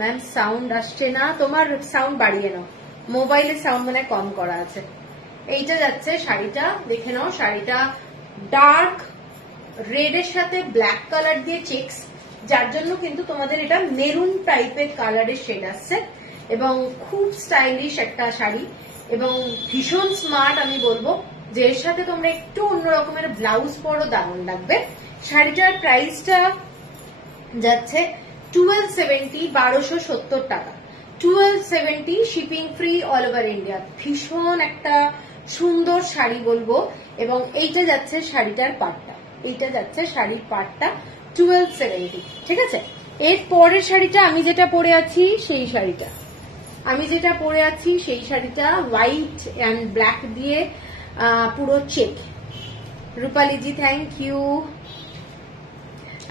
ম্যাম সাউন্ড আসছে না, তোমার সাউন্ড বাড়িয়ে নাও, মোবাইলের সাউন্ড মানে কম করা আছে। এইটা যাচ্ছে শাড়িটা, দেখে নাও, শাড়িটা ডার্ক রেড এর সাথে ব্ল্যাক কালার দিয়ে চেক্স, যার জন্য কিন্তু তোমাদের এটা মেরুন টাইপের কালারের শেড আসছে, এবং খুব স্টাইলিশ একটা শাড়ি এবং ভীষণ স্মার্ট। আমি বলবো যে এর সাথে তোমরা একটু অন্য রকমের ব্লাউজ পরো, দারুণ লাগবে। শাড়িটার প্রাইসটা যাচ্ছে 1270, 1270 টাকা, 1270, shipping free all over India. ভীষণ একটা সুন্দর শাড়ি বলবো। এবং এইটা যাচ্ছে শাড়িটার পাটটা, এইটা যাচ্ছে শাড়ির পাটটা 1270। ঠিক আছে, এর পরের শাড়িটা আমি যেটা পরে আছি সেই শাড়িটা হোয়াইট অ্যান্ড ব্ল্যাক দিয়ে পুরো চেক। রূপালীজি thank you.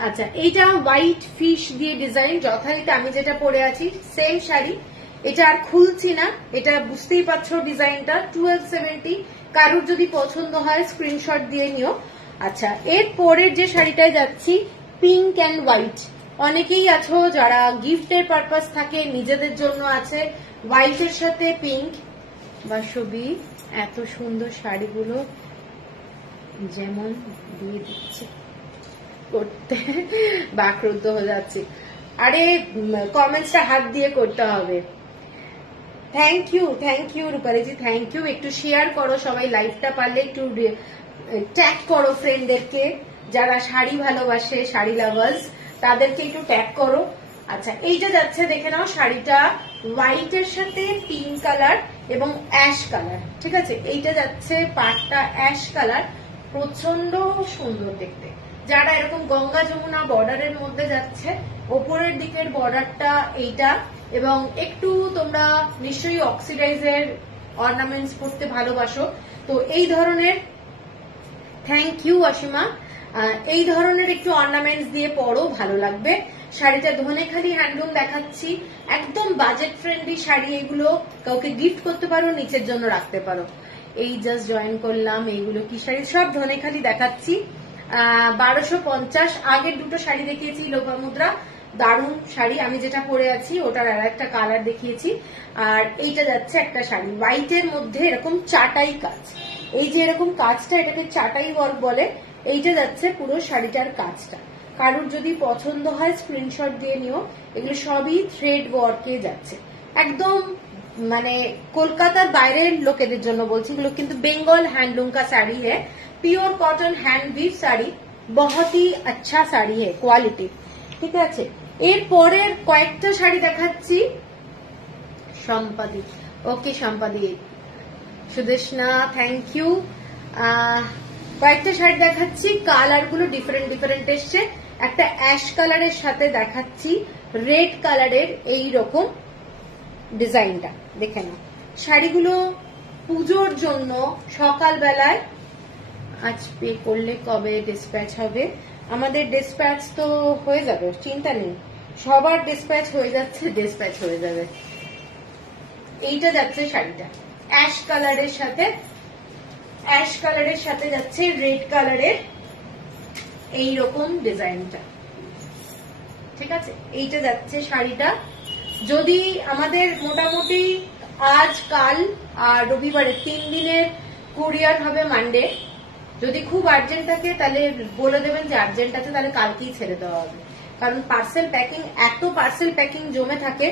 আচ্ছা, এইটা হোয়াইট ফিশ দিয়ে ডিজাইন, যথারীতি আমি যেটা পরে আছি সেম শাড়ি। এটা আর খুলছি না, এটা বুঝতেই পারছো ডিজাইনটা 1270। কারুর যদি পছন্দ হয় স্ক্রিনশট দিয়ে নিও। আচ্ছা, এর পরের যে শাড়িটায় যাচ্ছি পিঙ্ক অ্যান্ড হোয়াইট। অনেকেই আছো যারা গিফটের পারপাস থাকে, নিজেদের জন্য আছে হোয়াইটের সাথে পিঙ্ক। বাসবি এত সুন্দর শাড়িগুলো যেমন দিয়ে দিচ্ছে করতে বাকরুদ্ধ হয়ে যাচ্ছে। আরে কমেন্টসটা হাত দিয়ে করতে হবে। Thank you Rupaliji, thank you. একটু শেয়ার করো সবাই লাইভটা, পারলে একটু ট্যাগ করো ফ্রেন্ডদেরকে যারা শাড়ি ভালোবাসে, শাড়ি লাভার্স, তাদেরকে একটু ট্যাগ করো। আচ্ছা, এইটা যাচ্ছে দেখে নাও, শাড়িটা হোয়াইটের সাথে পিঙ্ক কালার এবং অ্যাশ কালার। ঠিক আছে, এইটা যাচ্ছে পাটটা অ্যাশ কালার, প্রচন্ড সুন্দর দেখতে। যারা এরকম গঙ্গা যমুনা বর্ডারের মধ্যে যাচ্ছে, ওপরের দিকের বর্ডারটা এইটা, এবং একটু তোমরা নিশ্চয়ই অক্সিডাইজের অর্নামেন্টস পড়তে ভালোবাসো, তো এই ধরনের, থ্যাংক ইউ অসীমা, এই ধরনের একটু অর্নামেন্টস দিয়ে পরো, ভালো লাগবে। শাড়িটা ধনেখালি হ্যান্ডলুম দেখাচ্ছি, একদম বাজেট ফ্রেন্ডলি শাড়ি এগুলো, কাউকে গিফট করতে পারো, নিচের জন্য রাখতে পারো। এই জাস্ট জয়েন করলাম, এইগুলো কি শাড়ি, সব ধনেখালি দেখাচ্ছি। 1250। আগের দুটো শাড়ি দেখিয়েছি লোপামুদ্রা, দারুণ শাড়ি। আমি যেটা পরে আছি ওটার আর একটা কালার দেখিয়েছি। আর এইটা যাচ্ছে একটা শাড়ি হোয়াইটের মধ্যে এরকম চাটাই কাজ, এই যে এরকম কাজটা, এটাকে চাটাই ওয়ার্ক বলে। এইটা যাচ্ছে পুরো শাড়িটার কাজটা। কারুর যদি পছন্দ হয় স্ক্রিনশট দিয়ে নিও। এগুলো সবই থ্রেড ওয়ার্কে যাচ্ছে, একদম মানে কলকাতার বাইরের লোকেদের জন্য বলছি। এগুলো কিন্তু বেঙ্গল हैंडलूम का साड़ी है, pure cotton hand weave sari, बहुत ही अच्छा साड़ी है, क्वालिटी। ঠিক আছে, এর পরের কয়েকটা শাড়ি দেখাচ্ছি। সম্পাদি, ওকে সম্পাদি, সুদেশনা থ্যাংক ইউ। কয়েকটা শাড়ি দেখাচ্ছি, কালার গুলো ডিফারেন্ট ডিফারেন্ট এসছে। একটা অ্যাশ কালারের সাথে দেখাচ্ছি রেড কালারের এই রকম ডিজাইনটা, দেখে নাও। শাড়িগুলো পুজোর জন্য সকালবেলায়, আজ পে করলে কবে ডিসপ্যাচ হবে? আমাদের ডিসপ্যাচ তো হয়ে যাবে, চিন্তা নেই, সবার ডিসপ্যাচ হয়ে যাচ্ছে, ডিসপ্যাচ হয়ে যাবে। এইটা যাচ্ছে শাড়িটা অ্যাশ কালারের সাথে যাচ্ছে রেড কালারের এইরকম ডিজাইনটা। ঠিক আছে, এইটা যাচ্ছে শাড়িটা। যদি আমাদের মোটামুটি আজ কাল আর রবিবারে 3 দিনের কুরিয়ার হবে মানডে। যদি খুব আর্জেন্ট থাকে তাহলে বলে দেবেন যে আর্জেন্ট আছে, তাহলে কালকেই ছেড়ে দেওয়া হবে। কারণ পার্সেল প্যাকিং, এত পার্সেল প্যাকিং জমে থাকে,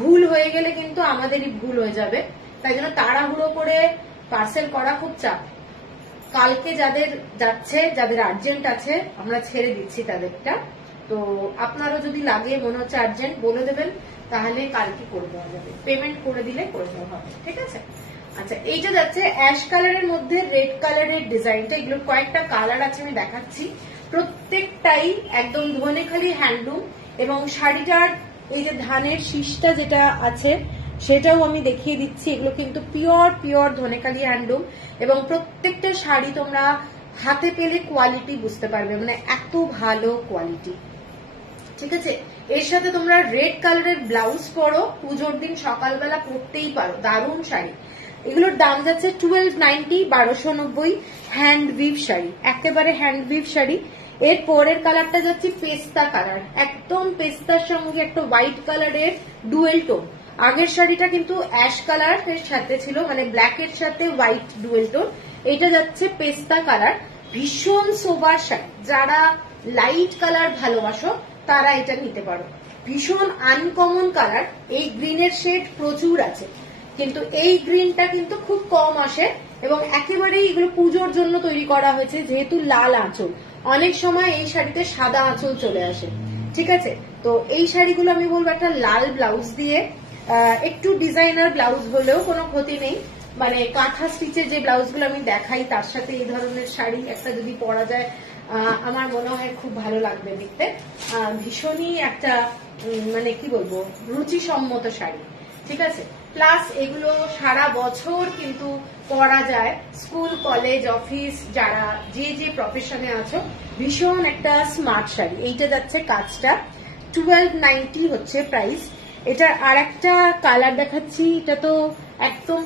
ভুল হয়ে গেলে কিন্তু আমাদেরই ভুল হয়ে যাবে। তাই জন্য তাড়াহুড়ো করে পার্সেল করা খুব চাপ। কালকে যাদের যাচ্ছে, যাদের আর্জেন্ট আছে, আমরা ছেড়ে দিচ্ছি তাদেরটা। তো আপনারও যদি লাগে, মনে হচ্ছে আর্জেন্ট, বলে দেবেন, তাহলে কালকে করে দেওয়া যাবে। পেমেন্ট করে দিলে করে দেওয়া হবে, ঠিক আছে। আচ্ছা, এইটা যাচ্ছে অ্যাশ কালারের মধ্যে রেড কালারের ডিজাইনটা। এগুলো কয়েকটা কালার আছে, আমি দেখাচ্ছি। প্রত্যেকটাই একদম ধনেখালি হ্যান্ডলুম, এবং শাড়িটার এই যে ধানের শীষটা যেটা আছে সেটাও আমি দেখিয়ে দিচ্ছি। এগুলো কিন্তু পিওর ধনেখালি হ্যান্ডলুম, এবং প্রত্যেকটা শাড়ি তোমরা হাতে পেলে কোয়ালিটি বুঝতে পারবে, মানে এত ভালো কোয়ালিটি। ঠিক আছে, এর সাথে তোমরা রেড কালারের ব্লাউজ পরো, পুজোর দিন সকালবেলা পরতেই পারো, দারুণ শাড়ি। এগুলোর দাম যাচ্ছে 1290, 1290। হ্যান্ড উইভ শাড়ি, একেবারে হ্যান্ড উইভ শাড়ি। এর পরের কালারটা যাচ্ছে পেস্তা কালার, একদম পেস্তার সঙ্গে একটা হোয়াইট কালারের ডুয়েল টোন। আগের শাড়িটা কিন্তু অ্যাশ কালার এর সাথে ছিল, মানে ব্ল্যাক এর সাথে হোয়াইট ডুয়েল টোন। এটা যাচ্ছে পেস্তা কালার, ভীষণ সোবার শাড়ি। যারা লাইট কালার ভালোবাসো তারা এটা নিতে পারো। ভীষণ আনকমন কালার, এই গ্রিনের শেড প্রচুর আছে, কিন্তু এই গ্রিনটা কিন্তু খুব কম আসে, এবং একেবারেই এগুলো পুজোর জন্য তৈরি করা হয়েছে। যেহেতু লাল আঁচল, অনেক সময় এই শাড়িতে সাদা আঁচল চলে আসে। ঠিক আছে, তো এই শাড়িগুলো আমি বলবো একটা লাল ব্লাউজ দিয়ে, একটু ডিজাইনার ব্লাউজ হলেও কোনো ক্ষতি নেই। মানে কাঁথা স্টিচের যে ব্লাউজগুলো আমি দেখাই, তার সাথে এই ধরনের শাড়ি একটা যদি পরা যায়, আমার মনে হয় খুব ভালো লাগবে দেখতে। ভীষণই একটা মানে কি বলবো, রুচিসম্মত শাড়ি, ঠিক আছে। প্লাস এগুলো সারা বছর কিন্তু পরা যায়, স্কুল কলেজ অফিস যারা যে যে প্রফেশনে আছো, ভীষণ একটা স্মার্ট শাড়ি। এইটা যাচ্ছে কাজটা 1290 হচ্ছে প্রাইস। এটার আর একটা কালার দেখাচ্ছি, এটা তো একদম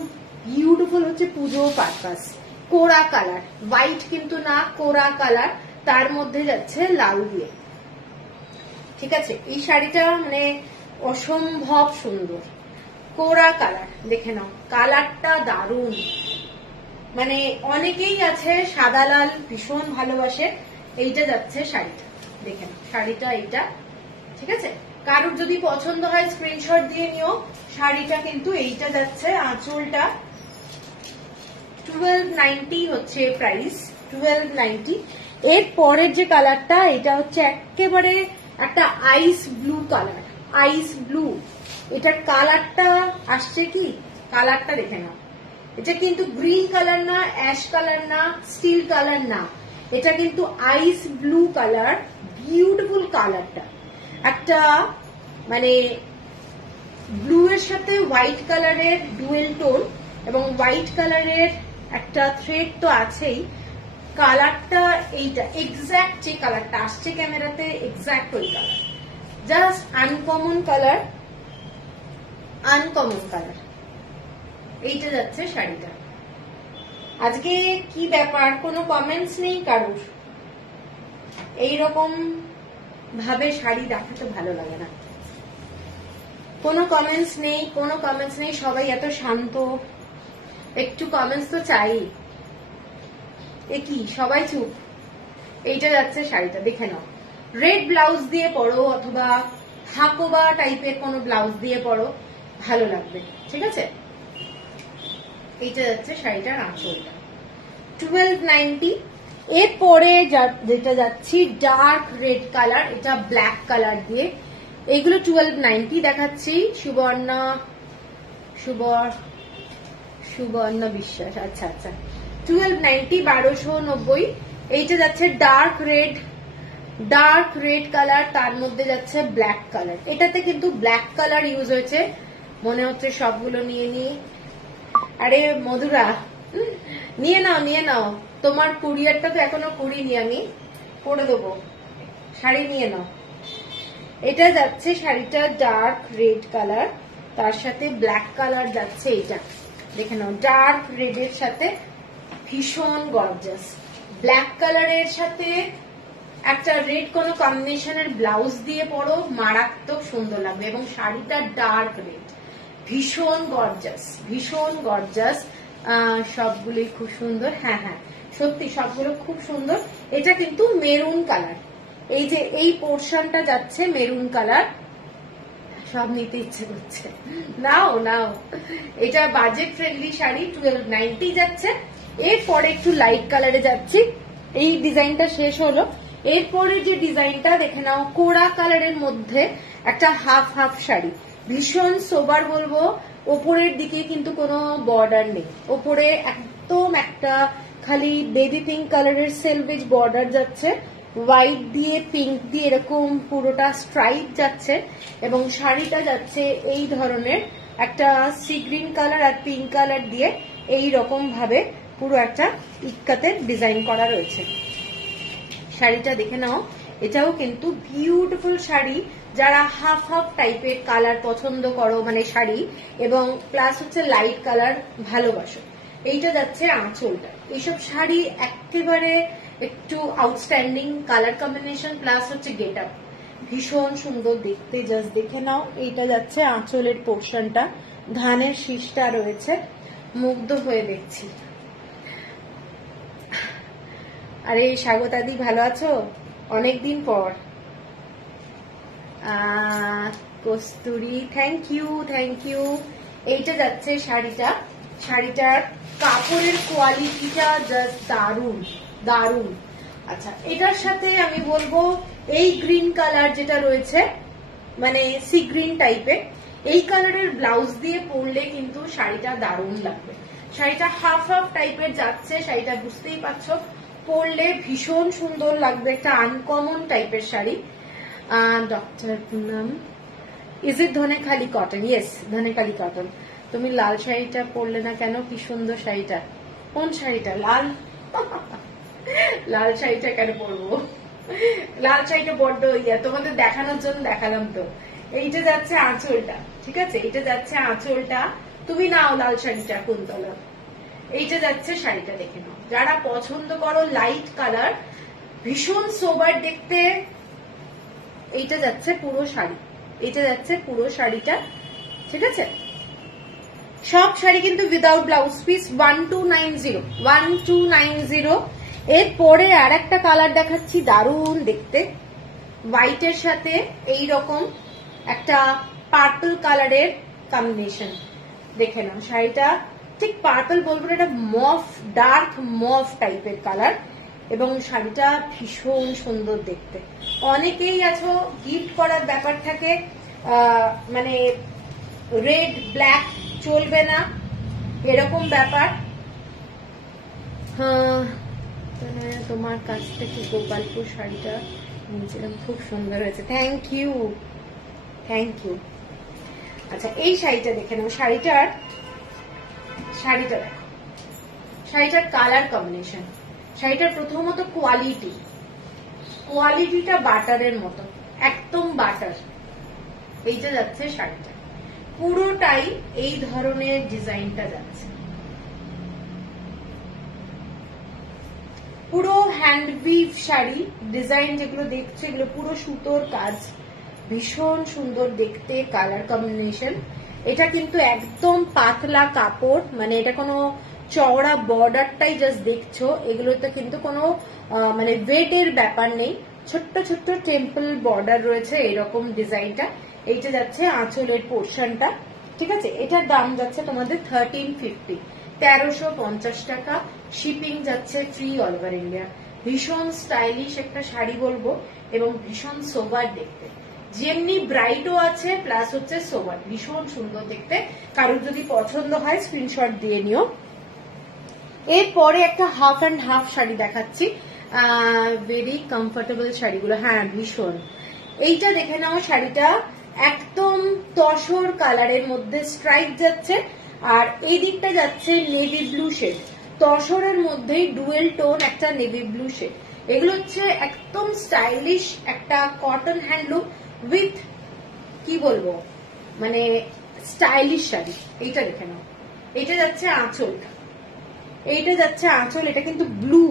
বিউটিফুল হচ্ছে পুজো পারপাস, কোরা কালার, হোয়াইট কিন্তু না, কোরা কালার, তার মধ্যে যাচ্ছে লাল দিয়ে, ঠিক আছে। এই শাড়িটা মানে অসম্ভব সুন্দর, কোরা কালার, দেখে নাও কালারটা দারুণ। মানে অনেকেই আছে সাদা লাল ভীষণ ভালোবাসে, এইটা যাচ্ছে শাড়িটা, দেখে নাও শাড়িটা এইটা, ঠিক আছে। কারোর যদি পছন্দ হয় স্ক্রিনশট দিয়ে নিও। শাড়িটা কিন্তু এইটা যাচ্ছে, আঁচলটা 1290 হচ্ছে প্রাইস, 1290। এর পরের যে কালারটা, এটা হচ্ছে একেবারে একটা আইস ব্লু কালার, আইস ব্লু। এটার কালারটা আসছে কি, কালারটা দেখে নাও, এটা কিন্তু গ্রিন কালার না, অ্যাশ কালার না, স্টিল কালার না, এটা কিন্তু আইস ব্লু কালার। বিউটিফুল কালারটা, একটা মানে ব্লু এর সাথে হোয়াইট কালারের ডুয়েল টোন, এবং হোয়াইট কালারের একটা থ্রেড তো আছেই। কালারটা এইটা এক্সাক্ট যে কালারটা আসছে ক্যামেরাতে, এক্সাক্ট ওই colour, just uncommon colour, uncommon colour. এইটা যাচ্ছে শাড়িটা। আজকে কি ব্যাপার, কোনো কমেন্টস নেই কারোর? এইরকম ভাবে শাড়ি দেখাতে ভালো লাগে না, কোনো কমেন্টস নেই, কোনো কমেন্টস নেই, সবাই এত শান্ত, একটু কমেন্টস তো চাই। এ কি সবাই চুপ? এইটা যাচ্ছে শাড়িটা, দেখে নাও, রেড ব্লাউজ দিয়ে পরো অথবা হাকোবা টাইপের কোনো ব্লাউজ দিয়ে পরো, ভালো লাগবে, ঠিক আছে। এইটা যাচ্ছে শাড়িটার আঁচলটা 1290। এরপরে যেটা যাচ্ছি ডার্ক রেড কালার, এটা ব্ল্যাক কালার দিয়ে, এইগুলো 1290 দেখাচ্ছি। সুবর্ণ বিশ্বাস, আচ্ছা আচ্ছা, 1290, 1290। এইটা যাচ্ছে ডার্ক রেড কালার, তার মধ্যে যাচ্ছে ব্ল্যাক কালার। এটাতে কিন্তু ব্ল্যাক কালার ইউজ হয়েছে, মনে হচ্ছে সবগুলো নিয়ে নি। আরে মধুরা, নিয়ে নাও, তোমার কুরিয়ারটা তো এখনো করিনি, আমি করে দেবো, শাড়ি নিয়ে নাও। এটা যাচ্ছে শাড়িটা ডার্ক রেড কালার, তার সাথে ব্ল্যাক কালার যাচ্ছে, এটা দেখে নাও, ডার্ক রেড এর সাথে ভীষণ গর্জাস, ব্ল্যাক কালারের সাথে একটা রেড কোনো কম্বিনেশনের ব্লাউজ দিয়ে পরো, মারাত্মক সুন্দর লাগবে। এবং শাড়িটা ডার্ক রেড, ভীষণ গর্জাস, সবগুলোই খুব সুন্দর। হ্যাঁ হ্যাঁ, সত্যি সবগুলো খুব সুন্দর। এটা কিন্তু মেরুন কালার, এই যে এই পোর্শনটা যাচ্ছে মেরুন কালার, সব নিতে ইচ্ছে করছে, নাও। এটা বাজেট ফ্রেন্ডলি শাড়ি, 1290 যাচ্ছে। এরপরে একটু লাইট কালারে যাচ্ছি, এই ডিজাইনটা শেষ হলো। এরপরে যে ডিজাইনটা দেখে নাও, কোরা কালারের মধ্যে একটা হাফ হাফ শাড়ি, ভীষণ সোবার বলবো। ওপরের দিকে কিন্তু কোনো বর্ডার নেই, ওপরে একদম একটা খালি বেবি পিঙ্ক কালারের সেলভেজ বর্ডার যাচ্ছে, হোয়াইট দিয়ে পিঙ্ক দিয়ে এরকম পুরোটা স্ট্রাইপ যাচ্ছে, এবং শাড়িটা যাচ্ছে এই ধরনের একটা সি গ্রিন কালার আর পিঙ্ক কালার দিয়ে এই রকম ভাবে পুরো একটা ইক্কাতে ডিজাইন করা রয়েছে। শাড়িটা দেখে নাও, এটাও কিন্তু বিউটিফুল শাড়ি। যারা হাফ হাফ টাইপের কালার পছন্দ করো, মানে শাড়ি, এবং প্লাস হচ্ছে লাইট কালার ভালোবাসো, এইটা যাচ্ছে আঁচলটা। এইসব শাড়ি একেবারে একটু আউটস্ট্যান্ডিং কালার কম্বিনেশন, প্লাস হচ্ছে গেট আপ, ভীষণ সুন্দর দেখতে। জাস্ট দেখে নাও, এইটা যাচ্ছে আঁচলের পোর্শনটা, ধানের শীষটা রয়েছে, মুগ্ধ হয়ে দেখছি। আরে স্বাগতাদি, ভালো আছো? অনেকদিন পর। Kasuri, thank you. এইটা যাচ্ছে শাড়িটার কাপড়ের কোয়ালিটিটা জাস্ট দারুণ। আচ্ছা, এটার সাথে আমি বলবো এই গ্রিন কালার যেটা রয়েছে, মানে সি গ্রিন টাইপের, এই কালারের ব্লাউজ দিয়ে পরলে কিন্তু শাড়িটা দারুণ লাগবে। শাড়িটা হাফ হাফ টাইপের যাচ্ছে, শাড়িটা বুঝতেই পারছো পরলে ভীষণ সুন্দর লাগবে, একটা আনকমন টাইপের sari. Doctor Poonam, is it Dhanekhali cotton? Yes, Dhanekhali cotton. তুমি লাল শাড়িটা পরলে না কেন? কি সুন্দর শাড়িটা। কোন শাড়িটা? লাল? লাল শাড়িটা কেন পরবো? লাল শাড়িটা বড্ড তোমাদের দেখানোর জন্য দেখালাম তো। এইটা যাচ্ছে আঁচলটা, ঠিক আছে, এইটা যাচ্ছে আঁচলটা। তুমি নাও লাল শাড়িটা কুন্তলা। এইটা যাচ্ছে শাড়িটা, দেখে নাও। যারা পছন্দ করো লাইট কালার, ভীষণ সোবার দেখতে, এইটা যাচ্ছে পুরো শাড়ি। এটা যাচ্ছে পুরো শাড়িটা, ঠিক আছে। সব শাড়ি কিন্তু উইদাউট ব্লাউজ পিস। 1290, 1290। এরপরে আর একটা কালার দেখাচ্ছি, দারুণ দেখতে, হোয়াইটের সাথে এই রকম একটা পার্পল কালারের কম্বিনেশন। দেখে নাও শাড়িটা, ঠিক পার্পল বলবো না, এটা মফ, ডার্ক মফ টাইপের কালার, এবং শাড়িটা ভীষণ সুন্দর দেখতে। অনেকেই আছো গিফট করার ব্যাপার থাকে, মানে রেড ব্ল্যাক চলবে না, এরকম ব্যাপার। তোমার কাছ থেকে গোপালপুর শাড়িটা নিয়েছিলাম, খুব সুন্দর হয়েছে, থ্যাংক ইউ, থ্যাংক ইউ। আচ্ছা, এই শাড়িটা দেখে নাও। শাড়িটার দেখো, শাড়িটার কালার কম্বিনেশন, শাড়িটার প্রথমত কোয়ালিটিটা বাটারের মতো, একদম বাটার। এইটা যাচ্ছে শাড়িটা, পুরোটাই এই ধরনের ডিজাইনটা যাচ্ছে, পুরো হ্যান্ড উইভ শাড়ি। ডিজাইন যেগুলো দেখছো এগুলো পুরো সুতোর কাজ, ভীষণ সুন্দর দেখতে, কালার কম্বিনেশন। এটা কিন্তু একদম পাতলা কাপড়, মানে এটা কোনো চওড়া বর্ডারটাই জাস্ট দেখছো, এগুলোতে কিন্তু কোনো মানে ওয়েটের ব্যাপার নেই। ছোট্ট ছোট্ট টেম্পল বর্ডার রয়েছে এরকম ডিজাইনটা। এইটা যাচ্ছে আঁচলের পোর্শনটা, ঠিক আছে। এটার দাম যাচ্ছে তোমাদের 1350, 1350 টাকা। শিপিং যাচ্ছে ফ্রি অল ওভার ইন্ডিয়া। ভীষণ স্টাইলিশ একটা শাড়ি বলবো, এবং ভীষণ সোবার দেখতে, যেমনি ব্রাইটও আছে প্লাস হচ্ছে সোবার, ভীষণ সুন্দর দেখতে। কারোর যদি পছন্দ হয় স্ক্রিনশট দিয়ে নিও। এরপরে একটা হাফ অ্যান্ড হাফ শাড়ি দেখাচ্ছি, ভেরি কমফোর্টেবল শাড়িগুলো, হ্যাঁ ভীষণ। এইটা দেখে নাও, শাড়িটা একদম তসর কালারের মধ্যে স্ট্রাইপ যাচ্ছে, আর এই দিকটা যাচ্ছে নেভি ব্লু শেড, তসরের মধ্যেই ডুয়েল টোন একটা নেভি ব্লু শেড। এগুলো হচ্ছে একদম স্টাইলিশ একটা কটন হ্যান্ডলুম উইথ, কি বলবো, মানে স্টাইলিশ শাড়ি। এইটা দেখে নাও, এইটা যাচ্ছে আঁচলটা, এইটা যাচ্ছে আঁচল। এটা কিন্তু ব্লু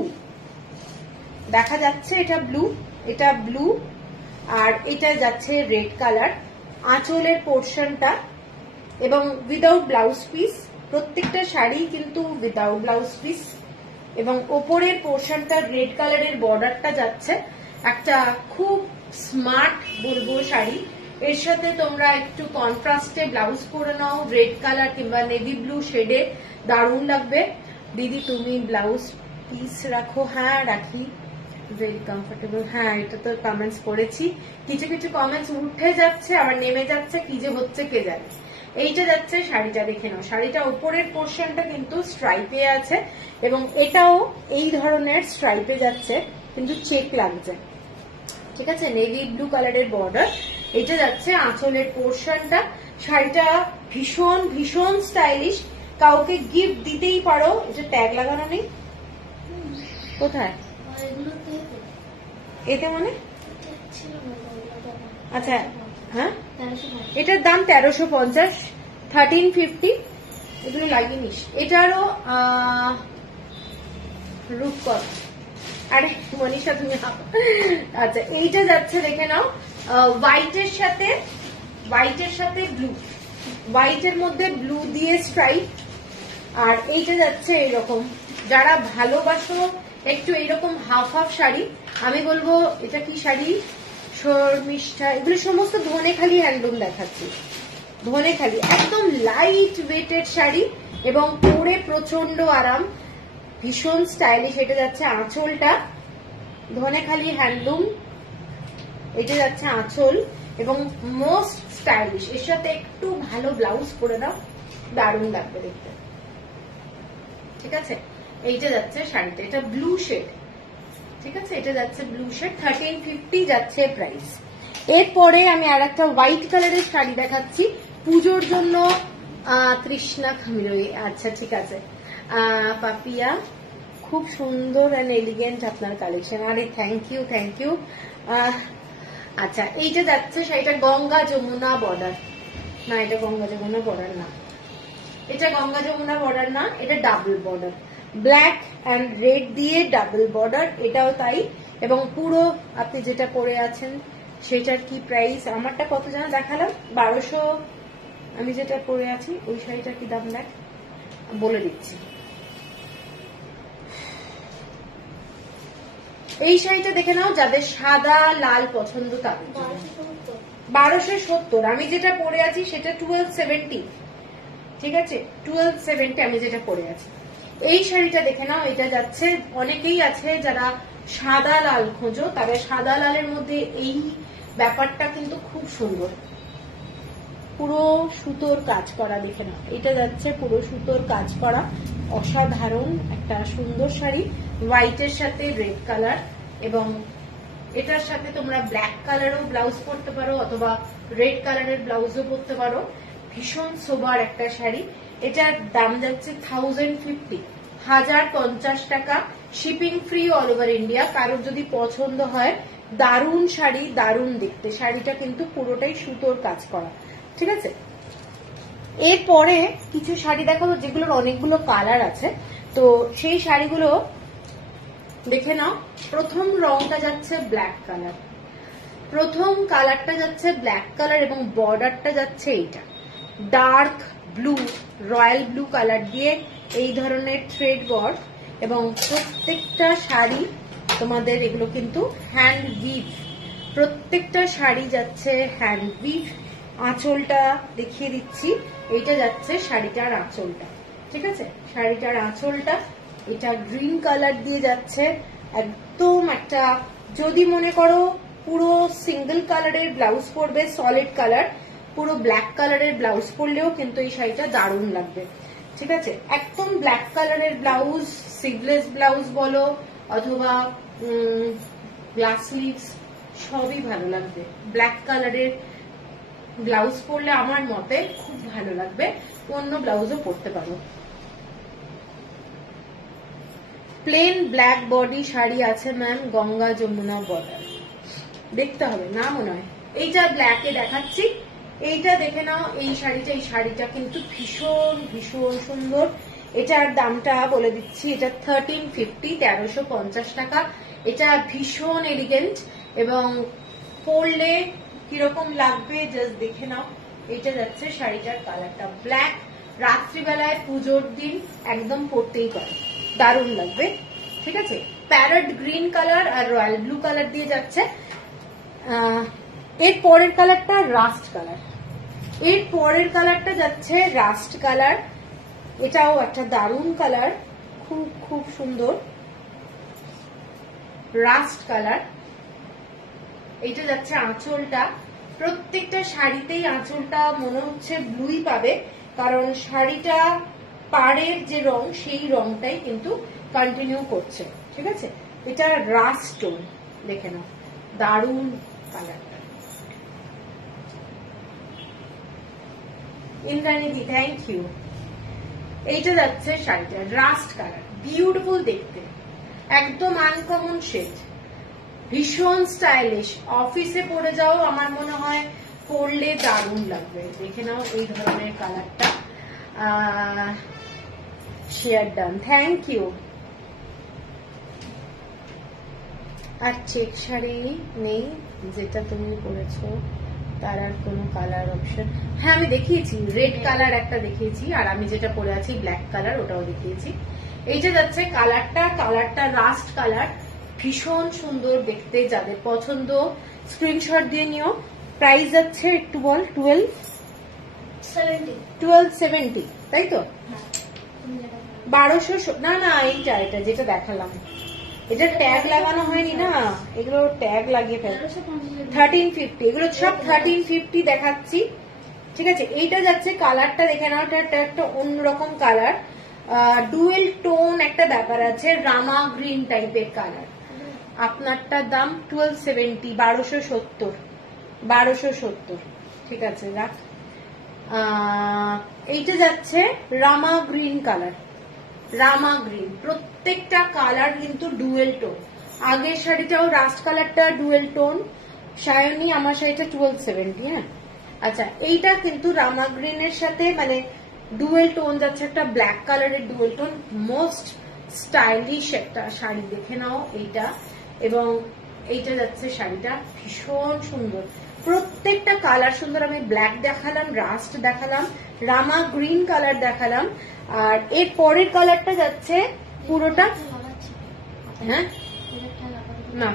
দেখা যাচ্ছে, এটা ব্লু, আর এটা যাচ্ছে রেড কালার আঁচলের পোর্শনটা, এবং উইদাউট ব্লাউজ পিস। প্রত্যেকটা শাড়ি কিন্তু উইদাউট ব্লাউজ পিস, এবং ওপরের পোর্শনটা রেড কালারের বর্ডারটা যাচ্ছে। একটা খুব স্মার্ট বলবো শাড়ি। এর সাথে তোমরা একটু কন্ট্রাস্টে ব্লাউজ পরে নাও, রেড কালার কিংবা নেভি ব্লু শেডে, দারুণ লাগবে। দিদি তুমি ব্লাউজ পিস রাখো? হ্যাঁ রাখি, ভেরি কমফোর্টেবল। হ্যাঁ, এটা তো কমেন্টস করেছি, কিছু কিছু কমেন্টস উঠে যাচ্ছে আবার নেমে যাচ্ছে, কি যে হচ্ছে কে জানে। এইটা যাচ্ছে শাড়িটা, দেখে নাও। শাড়িটা উপরের পোর্শনটা কিন্তু স্ট্রাইপে আছে, এবং এটাও এই ধরনের স্ট্রাইপে যাচ্ছে, কিন্তু চেক লাগছে, ঠিক আছে। নেভি ব্লু কালারের বর্ডার। এটা যাচ্ছে আঁচলের পোর্শনটা। শাড়িটা ভীষণ ভীষণ স্টাইলিশ, কাউকে গিফট দিতেই পারো। এটা ট্যাগ লাগানো নেই কোথায়? এতে মানে আচ্ছা, হ্যাঁ, এটার দাম 1350, 1350। এগুলো লাগিয়ে নিস। এটারও রূপকথা, আরে মনীষা তুমি। আচ্ছা, এইটা যাচ্ছে দেখে নাও, হোয়াইটের সাথে ব্লু, হোয়াইটের মধ্যে ব্লু দিয়ে স্ট্রাইপ, আর এইটা যাচ্ছে এরকম। যারা ভালোবাসো একটু এইরকম হাফ হাফ শাড়ি, আমি বলবো এটা কি শাড়ি, শর্মিষ্ঠা, এগুলো সমস্ত ধনেখালি হ্যান্ডলুম দেখাচ্ছি। ধনেখালি একদম লাইট ওয়েটেড শাড়ি, এবং পরে প্রচন্ড আরাম, ভীষণ স্টাইলিশ। এটা যাচ্ছে আঁচলটা, ধনেখালি হ্যান্ডলুম, এটা যাচ্ছে আঁচল, এবং মোস্ট স্টাইলিশ। এর সাথে একটু ভালো ব্লাউজ করে দাও, দারুণ লাগবে দেখতে, ঠিক আছে। এইটা যাচ্ছে শাড়িটা, এটা ব্লু শেড, ঠিক আছে, এটা যাচ্ছে ব্লু শেড, 1350 যাচ্ছে প্রাইস। এরপরে আমি আর একটা হোয়াইট কালারের শাড়ি দেখাচ্ছি পুজোর জন্য। তৃষ্ণা খামিরই, আচ্ছা ঠিক আছে। পাপিয়া, খুব সুন্দর অ্যান্ড এলিগেন্ট আপনার কালেকশন। আরে থ্যাংক ইউ থ্যাংক ইউ। আচ্ছা, এইটা যাচ্ছে শাড়িটা গঙ্গা যমুনা বর্ডার, না এটা গঙ্গা যমুনা বর্ডার না, এটা গঙ্গা যমুনা বর্ডার না, এটা double border, black and red দিয়ে ডাবল বর্ডার, এটাও তাই। এবং পুরো আপনি যেটা পরে আছেন সেটার কি প্রাইস, আমারটা কত জানা দেখালাম 1200, আমি যেটা পরে আছি ওই শাড়িটার কি দাম দেখ বলে দিচ্ছি। এই শাড়িটা দেখে নাও, যাদের সাদা লাল পছন্দ তাদের 1270। আমি যেটা পরে আছি সেটা 1270, ঠিক আছে 1270 আমি যেটা পরে আছি। এই শাড়িটা দেখে নাও, এটা যাচ্ছে, অনেকেই আছে যারা সাদা লাল খোঁজো, তাদের সাদা লালের মধ্যে এই ব্যাপারটা কিন্তু খুব সুন্দর, পুরো সুতোর কাজ করা, দেখে নাও এটা যাচ্ছে পুরো সুতোর কাজ করা, অসাধারণ একটা সুন্দর শাড়ি, হোয়াইটের সাথে রেড কালার, এবং এটার সাথে তোমরা ব্ল্যাক কালারও ব্লাউজ পরতে পারো অথবা রেড কালারের ব্লাউজও পরতে পারো। ভীষণ সোবার একটা শাড়ি, এটার দাম যাচ্ছে 1050 টাকা, shipping free all over India. কারোর যদি পছন্দ হয়, দারুণ শাড়ি, দারুণ দেখতে, শাড়িটা কিন্তু পুরোটাই সুতোর কাজ করা, ঠিক আছে। এরপরে কিছু শাড়ি দেখাবো যেগুলোর অনেকগুলো কালার আছে, তো সেই শাড়িগুলো দেখে নাও। প্রথম রংটা যাচ্ছে ব্ল্যাক কালার, প্রথম কালারটা যাচ্ছে ব্ল্যাক কালার এবং বর্ডারটা যাচ্ছে এইটা dark blue, royal blue colour দিয়ে এই ধরনের থ্রেড ওয়ার্ক, এবং প্রত্যেকটা শাড়ি তোমাদের এগুলো কিন্তু হ্যান্ড উইভ, প্রত্যেকটা শাড়ি যাচ্ছে হ্যান্ড উইভ। আঁচলটা দেখিয়ে দিচ্ছি, এইটা যাচ্ছে শাড়িটার আঁচলটা, ঠিক আছে, শাড়িটার আঁচলটা এটা গ্রিন কালার দিয়ে যাচ্ছে, একদম একটা, যদি মনে করো পুরো সিঙ্গেল কালারের ব্লাউজ পরবে, সলিড কালার, পুরো ব্ল্যাক কালারের ব্লাউজ পরলেও কিন্তু এই শাড়িটা দারুণ লাগবে, ঠিক আছে। একদম ব্ল্যাক কালারের ব্লাউজ, স্লিভলেস ব্লাউজ বলো অথবা গ্লাস স্লিভস, সবই ভালো লাগবে। ব্ল্যাক কালারের ব্লাউজ পরলে আমার মতে খুব ভালো লাগবে, অন্য ব্লাউজও পরতে পারো। প্লেন ব্ল্যাক বডি শাড়ি আছে ম্যাম, গঙ্গা যমুনা বর্ডার, দেখতে হবে না মনে হয়। এইটা ব্ল্যাকে দেখাচ্ছি, এইটা দেখে নাও, এই শাড়িটা কিন্তু ভীষণ ভীষণ সুন্দর। এটার দামটা বলে দিচ্ছি, এটা 1350, 1350 টাকা। এটা ভীষণ এলিগেন্ট এবং পরলে কিরকম লাগবে জাস্ট দেখে নাও। এটা যাচ্ছে শাড়িটার কালারটা ব্ল্যাক, রাত্রিবেলায় পুজোর দিন একদম পরতেই পারে, দারুণ লাগবে, ঠিক আছে। প্যারট গ্রিন কালার আর রয়্যাল ব্লু কালার দিয়ে যাচ্ছে। এর পরের কালারটা রাস্ট কালার, এর পরের কালারটা যাচ্ছে রাস্ট কালার, এটাও একটা দারুণ কালার, খুব খুব সুন্দর রাস্ট কালার। এইটা যাচ্ছে আঁচলটা, প্রত্যেকটা শাড়িতেই আঁচলটা মনে হচ্ছে ব্লুই পাবে, কারণ শাড়িটা পাড়ের যে রং সেই রংটাই কিন্তু কন্টিনিউ করছে, ঠিক আছে। এটা রাস্ট টোন, দেখে নাও দারুণ কালারটা। ইন্দ্রাণীদি থ্যাংক ইউ। এইটা যাচ্ছে শাড়িটা রাস্ট কালার, বিউটিফুল দেখতে, একদম আনকমন শেড, ভীষণ স্টাইলিশ, অফিসে পরে যাও আমার মনে হয় পরলে দারুণ লাগবে। দেখে নাও এই ধরনের কালারটা, শেয়ার ডান, থ্যাংক ইউ। আর চেক শাড়ি নেই যেটা তুমি পরেছো, তার আর কোনো কালার অপশন? হ্যাঁ আমি দেখিয়েছি, রেড কালার একটা দেখিয়েছি, আর আমি যেটা পরে আছি ব্ল্যাক কালার ওটাও দেখিয়েছি। এইটা যাচ্ছে কালারটা রাস্ট কালার, ভীষণ সুন্দর দেখতে, যাদের পছন্দ স্ক্রিনশট দিয়ে নিও। প্রাইস যাচ্ছে একটু বল, 1270, তাই তো? 1200 না না, এটা যেটা দেখালাম এটা ট্যাগ লাগানো হয়নি না, এগুলো ট্যাগ লাগিয়ে ফেল। 1350, এগুলো সব 1350 দেখাচ্ছি, ঠিক আছে। এইটা যাচ্ছে কালারটা দেখে নাও, এটা একটা অন্যরকম কালার, ডুয়েল টোন একটা ব্যাপার আছে, রামা গ্রিন টাইপের কালার, আপনারটার দাম 1270, 1270, ঠিক আছে রাখ। এইটা যাচ্ছে রামা গ্রিন কালার, রামা গ্রিন, প্রত্যেকটা কালার কিন্তু ডুয়েল টোন। আগের শাড়িটাও রাস্ট কালারটা ডুয়েল টোন, সায়নী আমার শাড়িটা 1270। হ্যাঁ আচ্ছা, এইটা কিন্তু রামা গ্রিনের সাথে মানে ডুয়েল টোন যাচ্ছে, একটা ব্ল্যাক কালারের ডুয়েল টোন, মোস্ট স্টাইলিশ একটা শাড়ি, দেখে নাও এইটা। এবং এইটা যাচ্ছে শাড়িটা ভীষণ সুন্দর, প্রত্যেকটা কালার সুন্দর। আমি ব্ল্যাক দেখালাম, রাস্ট দেখালাম, রামা গ্রিন কালার দেখালাম, আর এর পরের কালারটা যাচ্ছে পুরোটা, হ্যাঁ না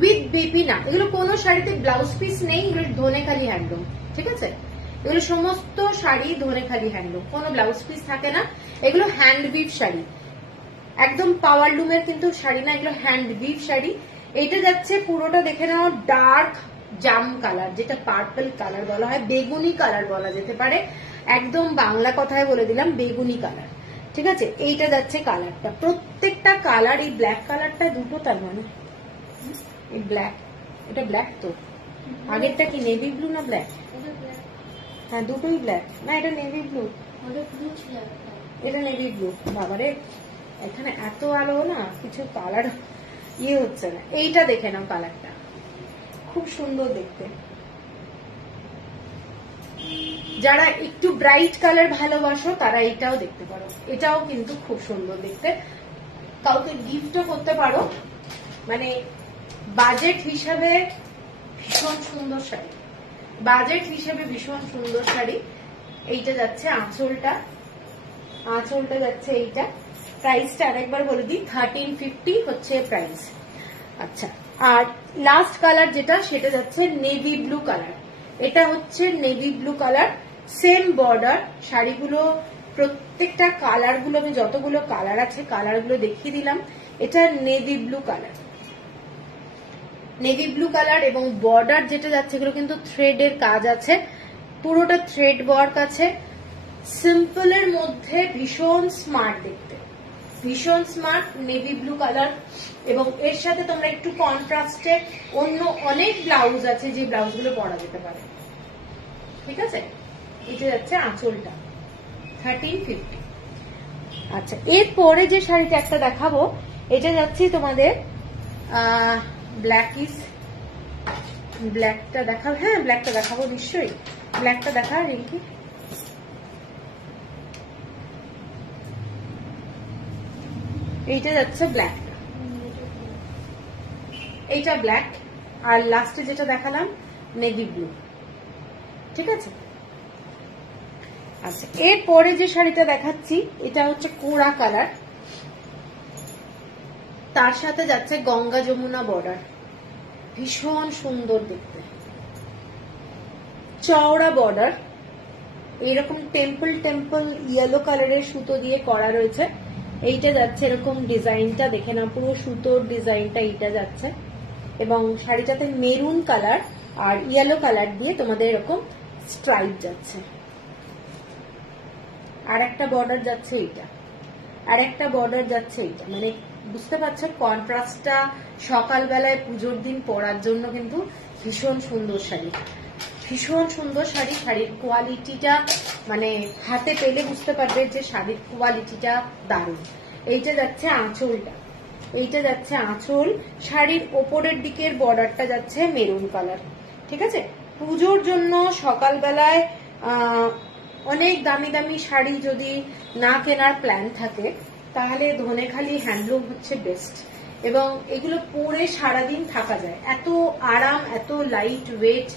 উইথ বিপি না, এগুলো কোনো শাড়িতে ব্লাউজ পিস নেই, এগুলো ধনেখালি হ্যান্ডলুম, ঠিক আছে? এগুলো সমস্ত শাড়ি ধনেখালি হ্যান্ডলুম, কোনো ব্লাউজ পিস থাকে না, এগুলো হ্যান্ড উইভ শাড়ি, একদম পাওয়ার লুমের কিন্তু শাড়ি না, এগুলো হ্যান্ড উইভ শাড়ি। এইটা যাচ্ছে পুরোটা দেখে নাও ডার্ক জাম কালার, যেটা পার্পল কালার বলা হয়, বেগুনি কালার বলা যেতে পারে, একদম বাংলা কথায় বলে দিলাম বেগুনি কালার, ঠিক আছে? এইটা যাচ্ছে কালারটা, প্রত্যেকটা কালার, এই ব্ল্যাক কালারটা দুটো, তার মানে এই ব্ল্যাক, এটা ব্ল্যাক তো, আগেরটা কি নেভি ব্লু না ব্ল্যাক? হ্যাঁ দুটোই ব্ল্যাক, না এটা নেভি ব্লু, এটা নেভি ব্লু। বাবারে এখানে এত আলো না, কিছু কালার ইয়ে হচ্ছে না। এইটা দেখে নাও, কালারটা খুব সুন্দর দেখতে। যারা একটু ব্রাইট কালার ভালোবাসো তারা এটাও দেখতে পারো, এটাও কিন্তু খুব সুন্দর দেখতে, কাউকে গিফটও করতে পারো, মানে বাজেট হিসাবে ভীষণ সুন্দর শাড়ি, বাজেট হিসাবে ভীষণ সুন্দর শাড়ি। এইটা যাচ্ছে আঁচলটা, আঁচলটা যাচ্ছে এইটা, প্রাইসটা আরেকবার বলে দিই, 1350 হচ্ছে প্রাইস। আচ্ছা, আর লাস্ট কালার যেটা, সেটা যাচ্ছে নেভি ব্লু কালার, এটা হচ্ছে navy blue colour, same border, শাড়িগুলো প্রত্যেকটা কালার গুলো, আমি যতগুলো কালার আছে কালার গুলো দেখিয়ে দিলাম। এটা navy blue colour, navy blue colour, এবং বর্ডার যেটা যাচ্ছে এগুলো কিন্তু থ্রেডের কাজ আছে, পুরোটা থ্রেড ওয়ার্ক আছে, সিম্পলের মধ্যে ভীষণ স্মার্ট দেখতে, ভীষণ স্মার্ট নেভি ব্লু কালার। এবং এর সাথে তোমরা একটু কন্ট্রাস্টে অন্য অনেক ব্লাউজ আছে, যে ব্লাউজ গুলো পরা যেতে পারে, ঠিক আছে? এটা যাচ্ছে আঁচলটা, 1350। আচ্ছা, এরপরে যে শাড়িটা একটা দেখাবো, এটা যাচ্ছে তোমাদের ব্ল্যাকিস, ব্ল্যাকটা দেখাবো, হ্যাঁ ব্ল্যাকটা দেখাবো নিশ্চয়ই, ব্ল্যাকটা দেখা রিঙ্কি। এইটা যাচ্ছে ব্ল্যাক, এইটা ব্ল্যাক, আর লাস্টে যেটা দেখালাম নেভি ব্লু, ঠিক আছে? আচ্ছা, এরপরে যে শাড়িটা দেখাচ্ছি এটা হচ্ছে কোরা কালার, তার সাথে যাচ্ছে গঙ্গা যমুনা বর্ডার, ভীষণ সুন্দর দেখতে, চওড়া বর্ডার, এরকম টেম্পল টেম্পল ইয়েলো কালারের সুতো দিয়ে করা রয়েছে। এইটা যাচ্ছে এরকম ডিজাইনটা দেখে না, পুরো সুতোর ডিজাইনটা এইটা যাচ্ছে, এবং শাড়িটাতে মেরুন কালার আর ইয়েলো কালার দিয়ে তোমাদের এরকম স্ট্রাইপ যাচ্ছে, আর একটা বর্ডার যাচ্ছে এইটা, আর একটা বর্ডার যাচ্ছে এইটা, মানে বুঝতে পারছো কন্ট্রাস্টটা সকালবেলায় পুজোর দিন পরার জন্য কিন্তু ভীষণ সুন্দর শাড়ি, ভীষণ সুন্দর শাড়ি। শাড়ির কোয়ালিটিটা মানে হাতে পেলে বুঝতে পারবে যে শাড়ির কোয়ালিটিটা দারুণ। এইটা যাচ্ছে আঁচলটা, এইটা যাচ্ছে আঁচল, শাড়ির ওপরের দিকের বর্ডারটা যাচ্ছে মেরুন কালার, ঠিক আছে? পুজোর জন্য সকালবেলায় অনেক দামি দামি শাড়ি যদি না কেনার প্ল্যান থাকে তাহলে ধনেখালি হ্যান্ডলুম হচ্ছে বেস্ট, এবং এগুলো পরে সারাদিন থাকা যায়, এত আরাম, এত লাইট ওয়েট।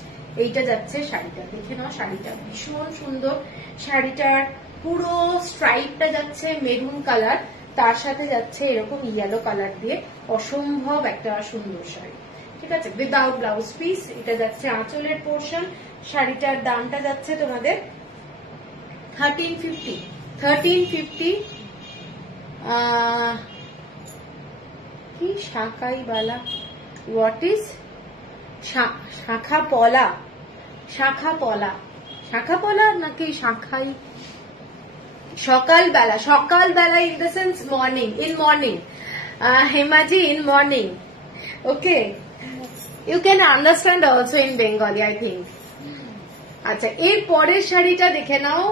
এইটা যাচ্ছে শাড়িটা, দেখে নাও শাড়িটা ভীষণ সুন্দর, শাড়িটার পুরো স্ট্রাইপটা যাচ্ছে মেরুন কালার, তার সাথে যাচ্ছে এরকম ইয়েলো কালার দিয়ে, অসম্ভব একটা সুন্দর শাড়ি, ঠিক আছে? Without blouse piece. এটা যাচ্ছে আঁচলের পোর্শন, শাড়িটার দামটা যাচ্ছে তোমাদের 1350, 1350। কি শাখাই বালা, হোয়াট ইজ শাখা পলা, শাখা পলা, শাখা পলা নাকি শাখাই, সকালবেলা, সকালবেলা in the sense morning, in morning, Hemaji in morning. Okay. You can understand also in Bengali, I think. আচ্ছা, এর পরের শাড়িটা দেখে নাও,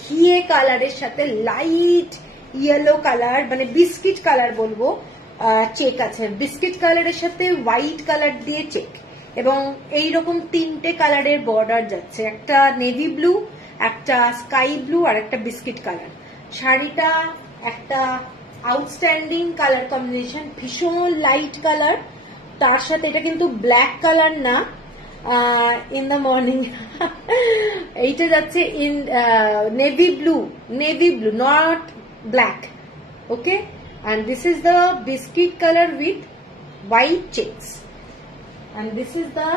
ঘিয়ে কালারের সাথে লাইট ইয়েলো কালার, মানে বিস্কিট কালার বলবো, চেক আছে। বিস্কিট কালারের সাথে হোয়াইট কালার দিয়ে চেক, এবং এইরকম তিনটে কালারের বর্ডার যাচ্ছে, একটা নেভি ব্লু, একটা স্কাই ব্লু, আর একটা বিস্কিট কালার। শাড়িটা একটা আউটস্ট্যান্ডিং কালার কম্বিনেশন, ভীষণ লাইট কালার, তার সাথে এটা কিন্তু ব্ল্যাক কালার না, in the morning. এইটা যাচ্ছে in navy blue, not black. Okay, and this is the biscuit color with white checks, and this is the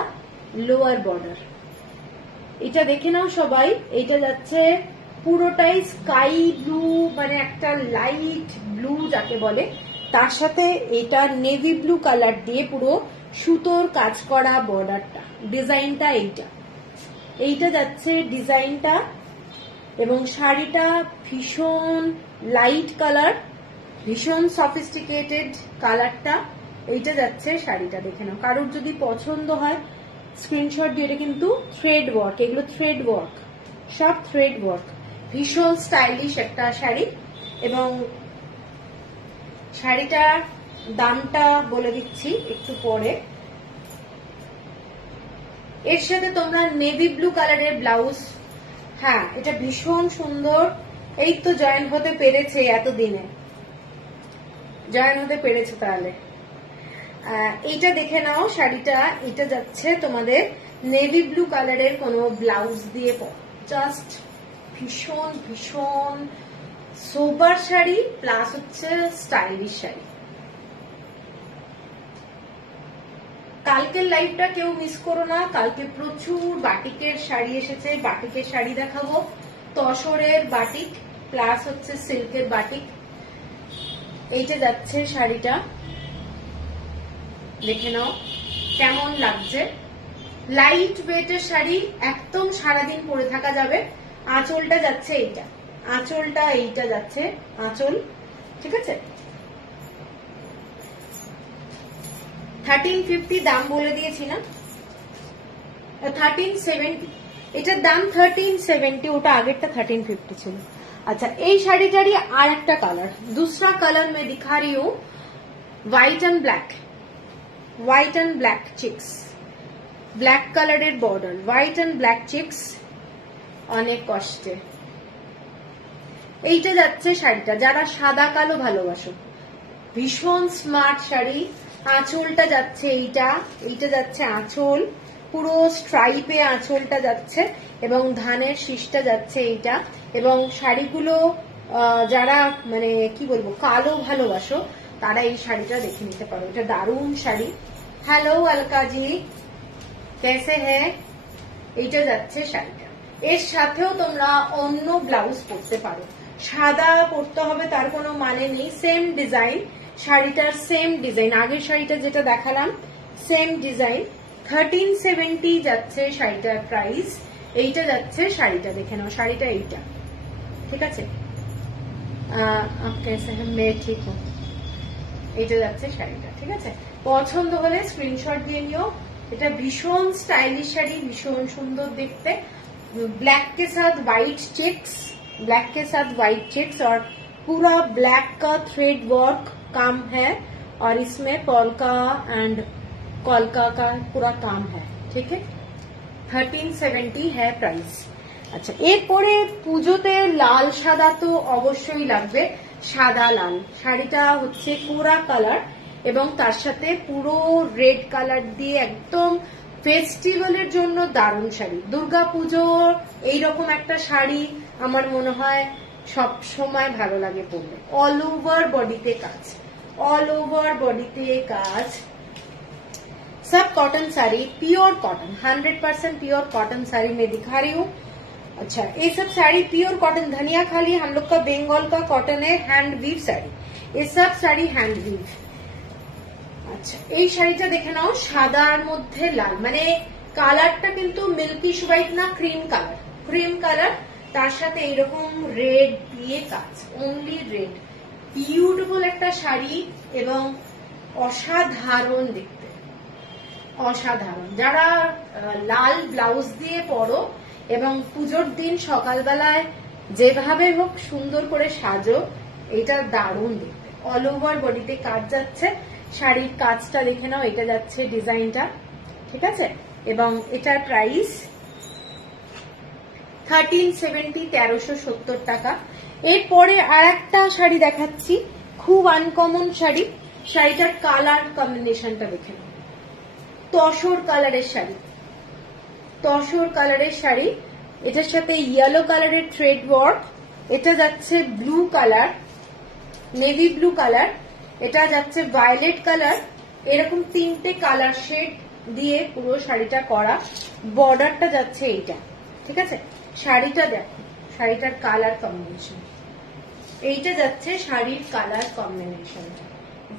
lower border. এটা দেখে নাও সবাই, এইটা যাচ্ছে পুরোটাই স্কাই ব্লু, মানে একটা লাইট ব্লু যাকে বলে, তার সাথে এটা নেভি ব্লু কালার দিয়ে পুরো সুতোর কাজ করা বর্ডারটা, ডিজাইনটা এইটা যাচ্ছে ডিজাইনটা, এবং শাড়িটা ভীষণ লাইট কালার, ভীষণ সফিস্টিকেটেড কালারটা, এইটা যাচ্ছে শাড়িটা। দেখে নাও, কারোর যদি পছন্দ হয় স্ক্রিনশট দিয়ে। এটা কিন্তু থ্রেড ওয়ার্ক, এগুলো থ্রেড ওয়ার্ক, সব থ্রেড ওয়ার্ক, ভীষণ স্টাইলিশ একটা শাড়ি। এবং শাড়িটার দামটা বলে দিচ্ছি একটু পরে। এর সাথে তোমরা নেভি ব্লু কালারের ব্লাউজ, হ্যাঁ এটা ভীষণ সুন্দর। এই তো জয়েন হতে পেরেছে, এতদিনে জয়েন হতে পেরেছে। তাহলে এইটা দেখে নাও শাড়িটা, এটা যাচ্ছে তোমাদের নেভি ব্লু কালারের কোনো ব্লাউজ দিয়ে, জাস্ট ভীষণ ভীষণ সোবার শাড়ি প্লাস হচ্ছে স্টাইলিশ শাড়ি। কালকের লাইভটা কেউ মিস করো না, কালকে প্রচুর বাটিকের শাড়ি এসেছে, বাটিকের শাড়ি দেখাবো, তসরের বাটিক প্লাস হচ্ছে সিল্কের বাটিক। এইটা যাচ্ছে শাড়িটা, দেখে নাও কেমন লাগছে, লাইট ওয়েটের শাড়ি, একদম সারাদিন পরে থাকা যাবে। আঁচলটা যাচ্ছে এইটা, আঁচলটা এইটা যাচ্ছে আঁচল, ঠিক আছে। 1350 দাম বলে দিয়েছি না, 1370, এটার দাম 1370, ওটা আগেরটা 1350 ছিল। আচ্ছা, এই শাড়িটারই আর একটা কালার, दूसरा कलर में दिखा रही हूँ, white and black, white and black checks, black কালারের border, white and black checks, অনেক কষ্টে। এইটা যাচ্ছে শাড়িটা, যারা সাদা কালো ভালোবাসো, ভীষণ স্মার্ট শাড়ি। আঁচলটা যাচ্ছে এইটা যাচ্ছে আঁচল, পুরো স্ট্রাইপে আঁচলটা যাচ্ছে, এবং ধানের শীষটা যাচ্ছে এইটা। এবং শাড়িগুলো যারা মানে কি বলবো কালো ভালোবাসো, তারা এই শাড়িটা দেখে নিতে পারো, এটা দারুণ শাড়ি। হ্যালো অলকাজি, কেসে হ্যাঁ? এইটা যাচ্ছে শাড়িটা। এর সাথেও তোমরা অন্য ব্লাউজ পরতে পারো, সাদা পরতে হবে তার কোনো মানে নেই। সেম ডিজাইন, শাড়িটার সেম ডিজাইন, আগের শাড়িটা যেটা দেখালাম সেম ডিজাইন। 1370 যাচ্ছে শাড়িটার প্রাইস। এইটা যাচ্ছে শাড়িটা, দেখে নাও শাড়িটা এইটা, ঠিক আছে। মেয়ে ঠিক হোক, এইটা যাচ্ছে শাড়িটা, ঠিক আছে। পছন্দ হলে স্ক্রিনশট দিয়ে নিও। এটা ভীষণ স্টাইলিশ শাড়ি, ভীষণ সুন্দর দেখতে। ब्लैक के साथ व्हाइट चेक्स, ब्लैक के साथ व्हाइट चेक्स और पूरा ब्लैक का थ्रेड वर्क काम है, और इसमें पोल्का एंड कॉल्का का पूरा काम है, ठीक है। 1370 है प्राइस। আচ্ছা, এরপরে পুজোতে লাল সাদা তো অবশ্যই লাগবে, সাদা লাল। শাড়িটা হচ্ছে কোরা কালার এবং তার সাথে পুরো রেড কালার দিয়ে একদম ফেস্টিভ্যালের জন্য দারুণ শাড়ি। দুর্গাপুজো এইরকম একটা শাড়ি আমার মনে হয় সব সময় ভালো লাগে পরলে। অল ওভার বডিতে কাজ, ऑल ओवर बॉडी काज, सब cotton sari, pure cotton, 100% pure cotton sari में दिखा रही हूँ। अच्छा, ये सब साड़ी प्योर कॉटन, धनिया खाली हम लोग का बंगाल का कॉटन है, हैंड वीव साड़ी, ये सब साड़ी हैंड वीव। আচ্ছা, এই শাড়িটা দেখে নাও, সাদার মধ্যে লাল, মানে কালারটা কিন্তু মিল্কিশ হোয়াইট না, ক্রিম কালার, ক্রিম কালার, তার সাথে এরকম রেড দিয়ে কাজ, অনলি রেড, বিউটিফুল একটা শাড়ি এবং অসাধারণ দেখতে, অসাধারণ। যারা লাল ব্লাউজ দিয়ে পরো এবং পুজোর দিন সকালবেলায় যেভাবে হোক সুন্দর করে সাজো, এটা দারুণ দেখতে। অল ওভার বডিতে কাজ যাচ্ছে, শাড়ির কাজটা দেখে নাও, এটা যাচ্ছে ডিজাইনটা, ঠিক আছে। এবং এটার প্রাইস 1370, 1370 টাকা। এরপরে আর একটা শাড়ি দেখাচ্ছি, খুব আনকমন শাড়ি। শাড়িটার কালার কম্বিনেশনটা দেখে নাও, তসর কালারের শাড়ি, তসর কালারের শাড়ি। এটার সাথে ইয়েলো কালারের থ্রেড ওয়ার্ক, এটা যাচ্ছে blue colour, navy blue colour, এটা যাচ্ছে ভায়োলেট কালার। এরকম তিনটে কালার শেড দিয়ে পুরো শাড়িটা করা। বর্ডারটা যাচ্ছে এইটা, ঠিক আছে। শাড়িটা দেখো, শাড়িটার কালার কম্বিনেশন, এইটা যাচ্ছে শাড়ির কালার কম্বিনেশন।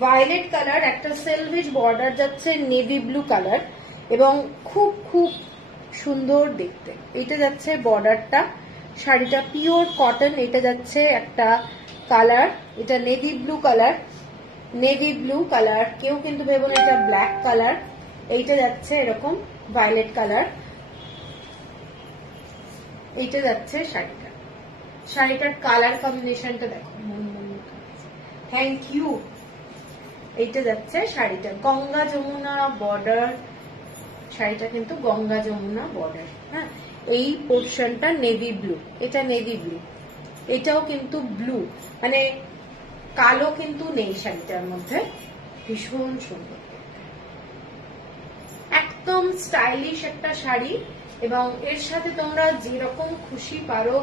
ভায়োলেট কালার, একটা সেলভেজ বর্ডার যাচ্ছে নেভি ব্লু কালার এবং খুব খুব সুন্দর দেখতে। এটা যাচ্ছে বর্ডারটা, শাড়িটা পিওর কটন। এটা যাচ্ছে একটা কালার, এটা navy blue colour, navy blue colour, কেউ কিন্তু ভেবো না এটা ব্ল্যাক কালার। এইটা যাচ্ছে এরকম ভায়োলেট কালার, এইটা যাচ্ছে শাড়িটা। শাড়িটার কালার কম্বিনেশনটা দেখো, থ্যাংক ইউ। এইটা যাচ্ছে শাড়িটা, গঙ্গা যমুনা বর্ডার, শাড়িটা কিন্তু গঙ্গা যমুনা বর্ডার। হ্যাঁ, এই পোর্শনটা নেভি ব্লু, এটা নেভি ব্লু, এটাও কিন্তু ব্লু, মানে কালো কিন্তু নেই শাড়িটার মধ্যে। ভীষণ সুন্দর, একদম স্টাইলিশ একটা শাড়ি। এবং এর সাথে তোমরা যেরকম খুশি পারো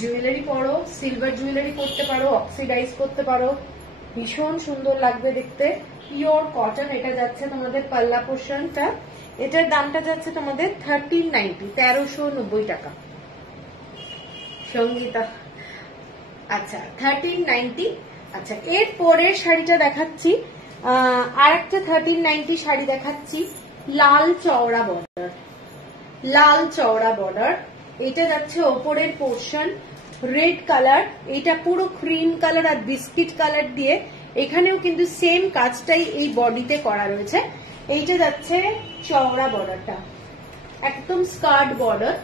জুয়েলারি পরো, সিলভার জুয়েলারি করতে পারো, অক্সিডাইজ করতে পারো, ভীষণ সুন্দর লাগবে দেখতে। Pure cotton. এটা যাচ্ছে তোমাদের পাল্লা পোর্শনটা, এটার দামটা যাচ্ছে তোমাদের 1390, 1390 টাকা। সঙ্গীতা, আচ্ছা 1390। আচ্ছা, এর পরের শাড়িটা দেখাচ্ছি, আর একটা 1390 শাড়ি দেখাচ্ছি, লাল চওড়া বর্ডার, লাল চওড়া বর্ডার। এটা যাচ্ছে ওপরের পোর্শন রেড কালার, এটা পুরো ক্রিম কালার আর বিস্কিট কালার দিয়ে, এখানেও কিন্তু সেম কাজটাই এই বডিতে করা রয়েছে। এইটা যাচ্ছে চওড়া বর্ডারটা, একদম স্কার্ট বর্ডার।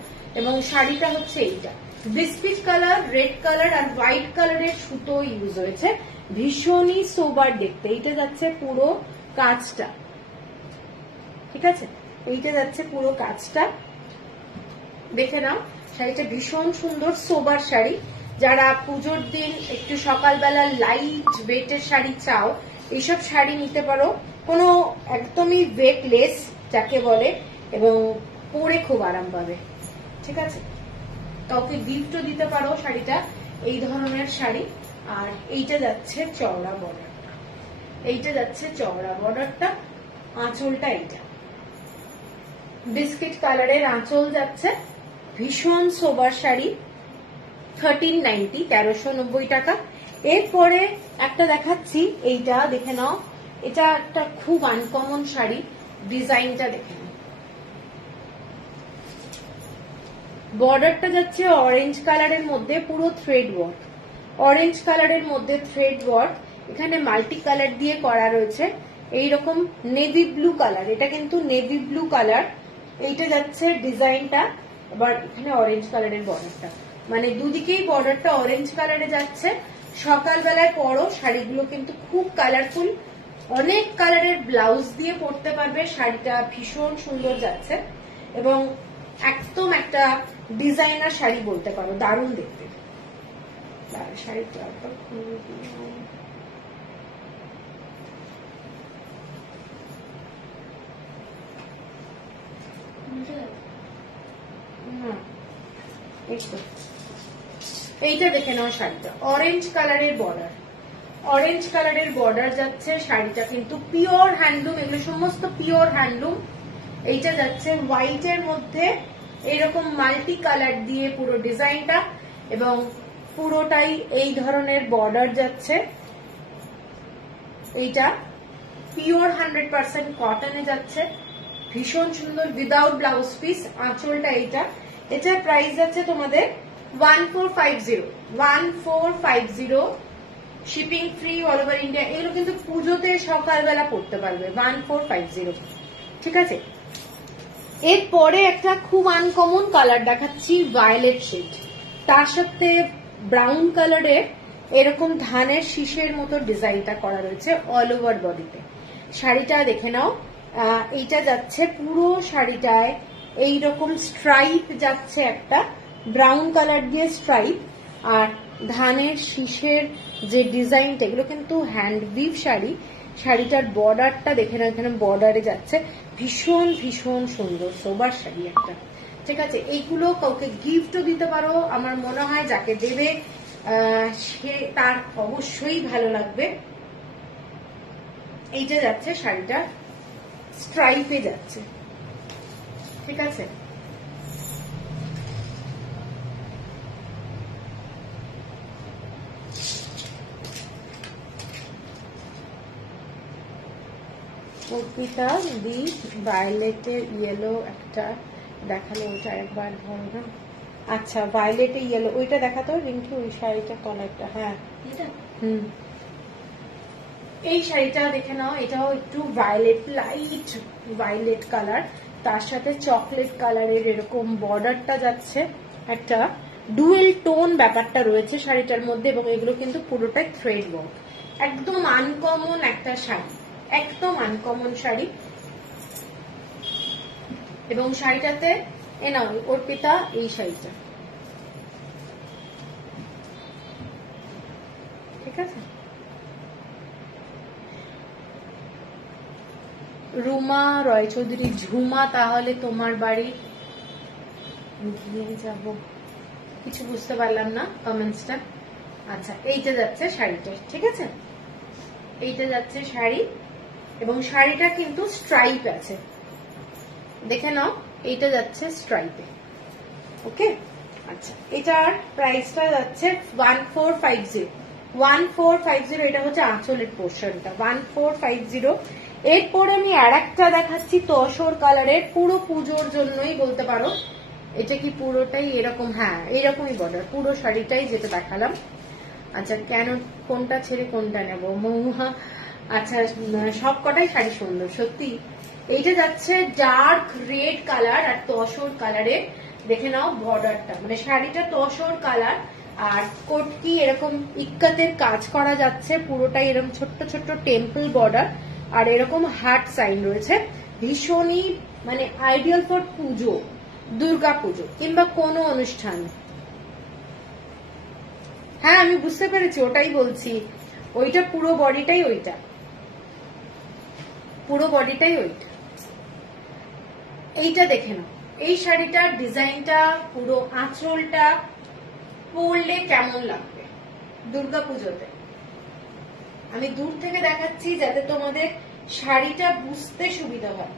এবং শাড়িটা হচ্ছে এইটা বিস্কিট কালার, রেড কালার আর হোয়াইট কালারের সুতো ইউজ হয়েছে, ভীষণই সোবার দেখতে। এইটা যাচ্ছে পুরো কাজটা, ঠিক আছে। এইটা যাচ্ছে পুরো কাজটা, দেখে নাও। শাড়িটা ভীষণ সুন্দর, সোবার শাড়ি। যারা পুজোর দিন একটু সকালবেলা লাইট ওয়েটের শাড়ি চাও, এইসব শাড়ি নিতে পারো। কোনো একদমই ওয়েটলেস যাকে বলে, এবং পরে খুব আরাম পাবে, ঠিক আছে। কাউকে গিফটও দিতে পারো শাড়িটা, এই ধরনের শাড়ি। আর এইটা যাচ্ছে চওড়া বর্ডারটা, এইটা যাচ্ছে চওড়া বর্ডারটা। আঁচলটা এইটা বিস্কিট কালারের আঁচল যাচ্ছে, ভীষণ সোবার শাড়ি। 1390, 1390 টাকা। এরপরে একটা দেখাচ্ছি, এইটা দেখে নাও, এটা একটা খুব আনকমন শাড়ি, ডিজাইনটা দেখে নাও। বর্ডারটা যাচ্ছে অরেঞ্জ কালারের মধ্যে, পুরো থ্রেড ওয়ার্ক, অরেঞ্জ কালারের মধ্যে থ্রেড ওয়ার্ক। এখানে মাল্টি কালার দিয়ে করা রয়েছে, এইরকম নেভি ব্লু কালার, এটা কিন্তু নেভি ব্লু কালার। এইটা যাচ্ছে ডিজাইনটা, আবার এখানে অরেঞ্জ কালারের বর্ডারটা, মানে দুদিকেই বর্ডারটা অরেঞ্জ কালারে যাচ্ছে। সকালবেলায় পরো, শাড়িগুলো কিন্তু খুব কালারফুল, অনেক কালারের ব্লাউজ দিয়ে পরতে পারবে। শাড়িটা ভীষণ সুন্দর যাচ্ছে এবং একদম একটা ডিজাইনার শাড়ি বলতে পারো, দারুণ দেখতে। শাড়িটা এইটা দেখে নাও, শাড়িটা অরেঞ্জ কালারের বর্ডার, অরেঞ্জ কালারের বর্ডার যাচ্ছে। শাড়িটা কিন্তু পিওর হ্যান্ডলুম, এগুলো সমস্ত পিওর হ্যান্ডলুম। এইটা যাচ্ছে হোয়াইট এর মধ্যে এরকম মাল্টি কালার দিয়ে পুরো ডিজাইনটা, এবং পুরোটাই এই ধরনের বর্ডার যাচ্ছে। এইটা পিওর 100% কটনে যাচ্ছে, ভীষণ সুন্দর, উইদাউট ব্লাউজ পিস। আঁচলটা এইটা, এটার প্রাইস যাচ্ছে তোমাদের 1450, 1450 shipping free all over India. এগুলো কিন্তু পুজোতে সকালবেলা পড়তে পারবে। 1450, ঠিক আছে। এরপরে একটা খুব আনকমন কালার দেখাচ্ছি, ভায়োলেট শেড, তার সাথে ব্রাউন কালারের এরকম ধানের শীষের মতো ডিজাইনটা করা রয়েছে অল ওভার বডিতে। শাড়িটা দেখে নাও, এইটা যাচ্ছে পুরো শাড়িটায় এইরকম স্ট্রাইপ যাচ্ছে, একটা ব্রাউন কালার দিয়ে স্ট্রাইপ, আর ধানের শীষের যে ডিজাইনটা, এগুলো কিন্তু হ্যান্ড উইভ শাড়ি। শাড়িটার বর্ডারটা দেখে নাও, এখানে বর্ডারে যাচ্ছে, ভীষণ ভীষণ সুন্দর সোবার শাড়ি একটা, ঠিক আছে। এইগুলো কাউকে গিফটও দিতে পারো, আমার মনে হয় যাকে দেবে সে তার অবশ্যই ভালো লাগবে। এইটা যাচ্ছে শাড়িটা স্ট্রাইপে যাচ্ছে, ঠিক আছে। অর্পিতা দি ভায়োলেটের ইয়েলো একটা দেখালো, ওইটা একবার ধরো না। আচ্ছা, ভায়োলেটে ইয়েলো ওইটা দেখাতো রিঙ্কি, ওই শাড়িটা কলারটা, হ্যাঁ এই শাড়িটা দেখে নাও, এটাও একটু ভায়োলেট, লাইট ভায়োলেট কালার, তার সাথে চকলেট কালারের এরকম বর্ডারটা যাচ্ছে, একটা ডুয়েল টোন ব্যাপারটা রয়েছে শাড়িটার মধ্যে, এবং এগুলো কিন্তু পুরোটাই থ্রেড ওয়ার্ক। একদম আনকমন একটা শাড়ি, একদম আনকমন শাড়ি। এবং শাড়িটাতে এ নাও অর্পিতা, এই শাড়িটা, ঠিক আছে। রুমা রয় চৌধুরী, ঝুমা তাহলে তোমার বাড়ি গিয়ে যাব, কিছু বুঝতে পারলাম না কমেন্টসটা। আচ্ছা, এইটা যাচ্ছে শাড়িটা, ঠিক আছে, এইটা যাচ্ছে শাড়ি, এবং শাড়িটা কিন্তু স্ট্রাইপ আছে, দেখে নাও, এইটা যাচ্ছে স্ট্রাইপে, ওকে। আচ্ছা, এটার প্রাইসটা যাচ্ছে 1450, 1450, এটা হচ্ছে আঁচলের পোর্শনটা, 1450। এরপরে আমি আর একটা দেখাচ্ছি তসর কালারের, পুরো পুজোর জন্যই বলতে পারো। এটা কি পুরোটাই এরকম? হ্যাঁ, এরকমই বর্ডার, পুরো শাড়িটাই যেটা দেখালাম। আচ্ছা, কেন কোনটা ছেড়ে কোনটা নেব মৌহা? আচ্ছা, সব কটাই শাড়ি সুন্দর সত্যি। এইটা যাচ্ছে ডার্ক রেড কালার আর তসর কালারের, দেখে নাও বর্ডারটা, মানে শাড়িটা তসর কালার আর কোটকি এরকম ইক্কাতের কাজ করা যাচ্ছে, পুরোটাই এরকম ছোট্ট ছোট্ট টেম্পল বর্ডার, আর এরকম হার্ট সাইন রয়েছে। ভীষণই মানে আইডিয়াল ফর পুজো, দুর্গা পুজো কিংবা কোনো অনুষ্ঠান। হ্যাঁ, আমি বুঝতে পেরেছি, ওটাই বলছি, ওইটা পুরো বডিটাই, ওইটা পুরো বডিটাই ওইটা। এইটা দেখে নাও, এই শাড়িটার ডিজাইনটা, পুরো আঁচলটা পরলে কেমন লাগবে দুর্গা পুজোতে। আমি দূর থেকে দেখাচ্ছি যাতে তোমাদের শাড়িটা বুঝতে সুবিধা হয়।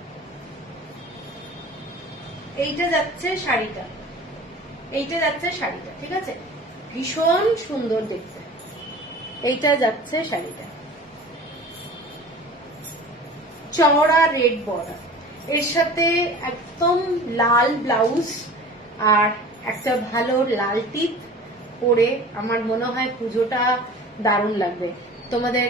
এইটা যাচ্ছে শাড়িটা, এইটা যাচ্ছে শাড়িটা, ঠিক আছে, ভীষণ সুন্দর দেখতে। এইটা যাচ্ছে শাড়িটা, চওড়া রেড বর্ডার, এর সাথে একদম লাল ব্লাউজ আর একটা ভালো লাল টিপ পরে আমার মনে হয় পুজোটা দারুণ লাগবে। তোমাদের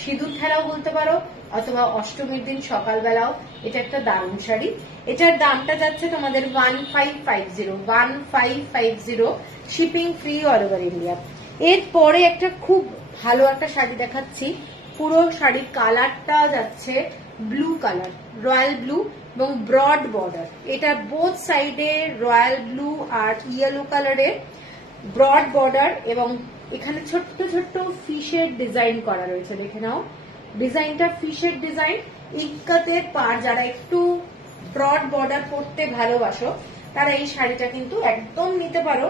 সিঁদুর খেলাও বলতে পারো, অথবা অষ্টমীর দিন সকালবেলাও এটা একটা দারুণ শাড়ি। এটার দামটা যাচ্ছে তোমাদের 1550, 1550, shipping free all over India. এরপরে একটা খুব ভালো একটা শাড়ি দেখাচ্ছি, পুরো শাড়ির কালারটা যাচ্ছে ব্লু কালার, রয়্যাল ব্লু এবং ব্রড বর্ডার। এটা বোথ সাইডে রয়্যাল ব্লু আর ইয়েলো কালারের ব্রড বর্ডার, এবং এখানে ছোট্ট ছোট্ট ফিশের ডিজাইন করা রয়েছে, দেখে নাও ডিজাইনটা ফিশের ডিজাইন। ইক্কাতের পার, যারা একটু ব্রড বর্ডার পরতে ভালোবাসো তারা এই শাড়িটা কিন্তু একদম নিতে পারো,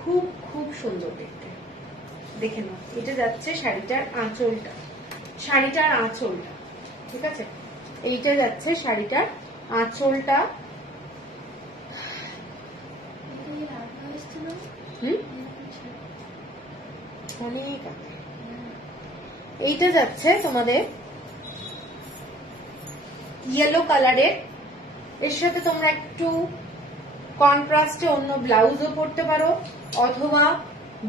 খুব খুব সুন্দর দেখতে। দেখে নাও, এটা যাচ্ছে শাড়িটার আঁচলটা, শাড়িটার আঁচলটা, ঠিক আছে, এইটা যাচ্ছে শাড়িটার আঁচলটা। অনেক আছে। এইটা যাচ্ছে তোমাদের ইয়েলো কালারের, এর সাথে তোমরা একটু কন্ট্রাস্টে অন্য ব্লাউজও পরতে পারো, অথবা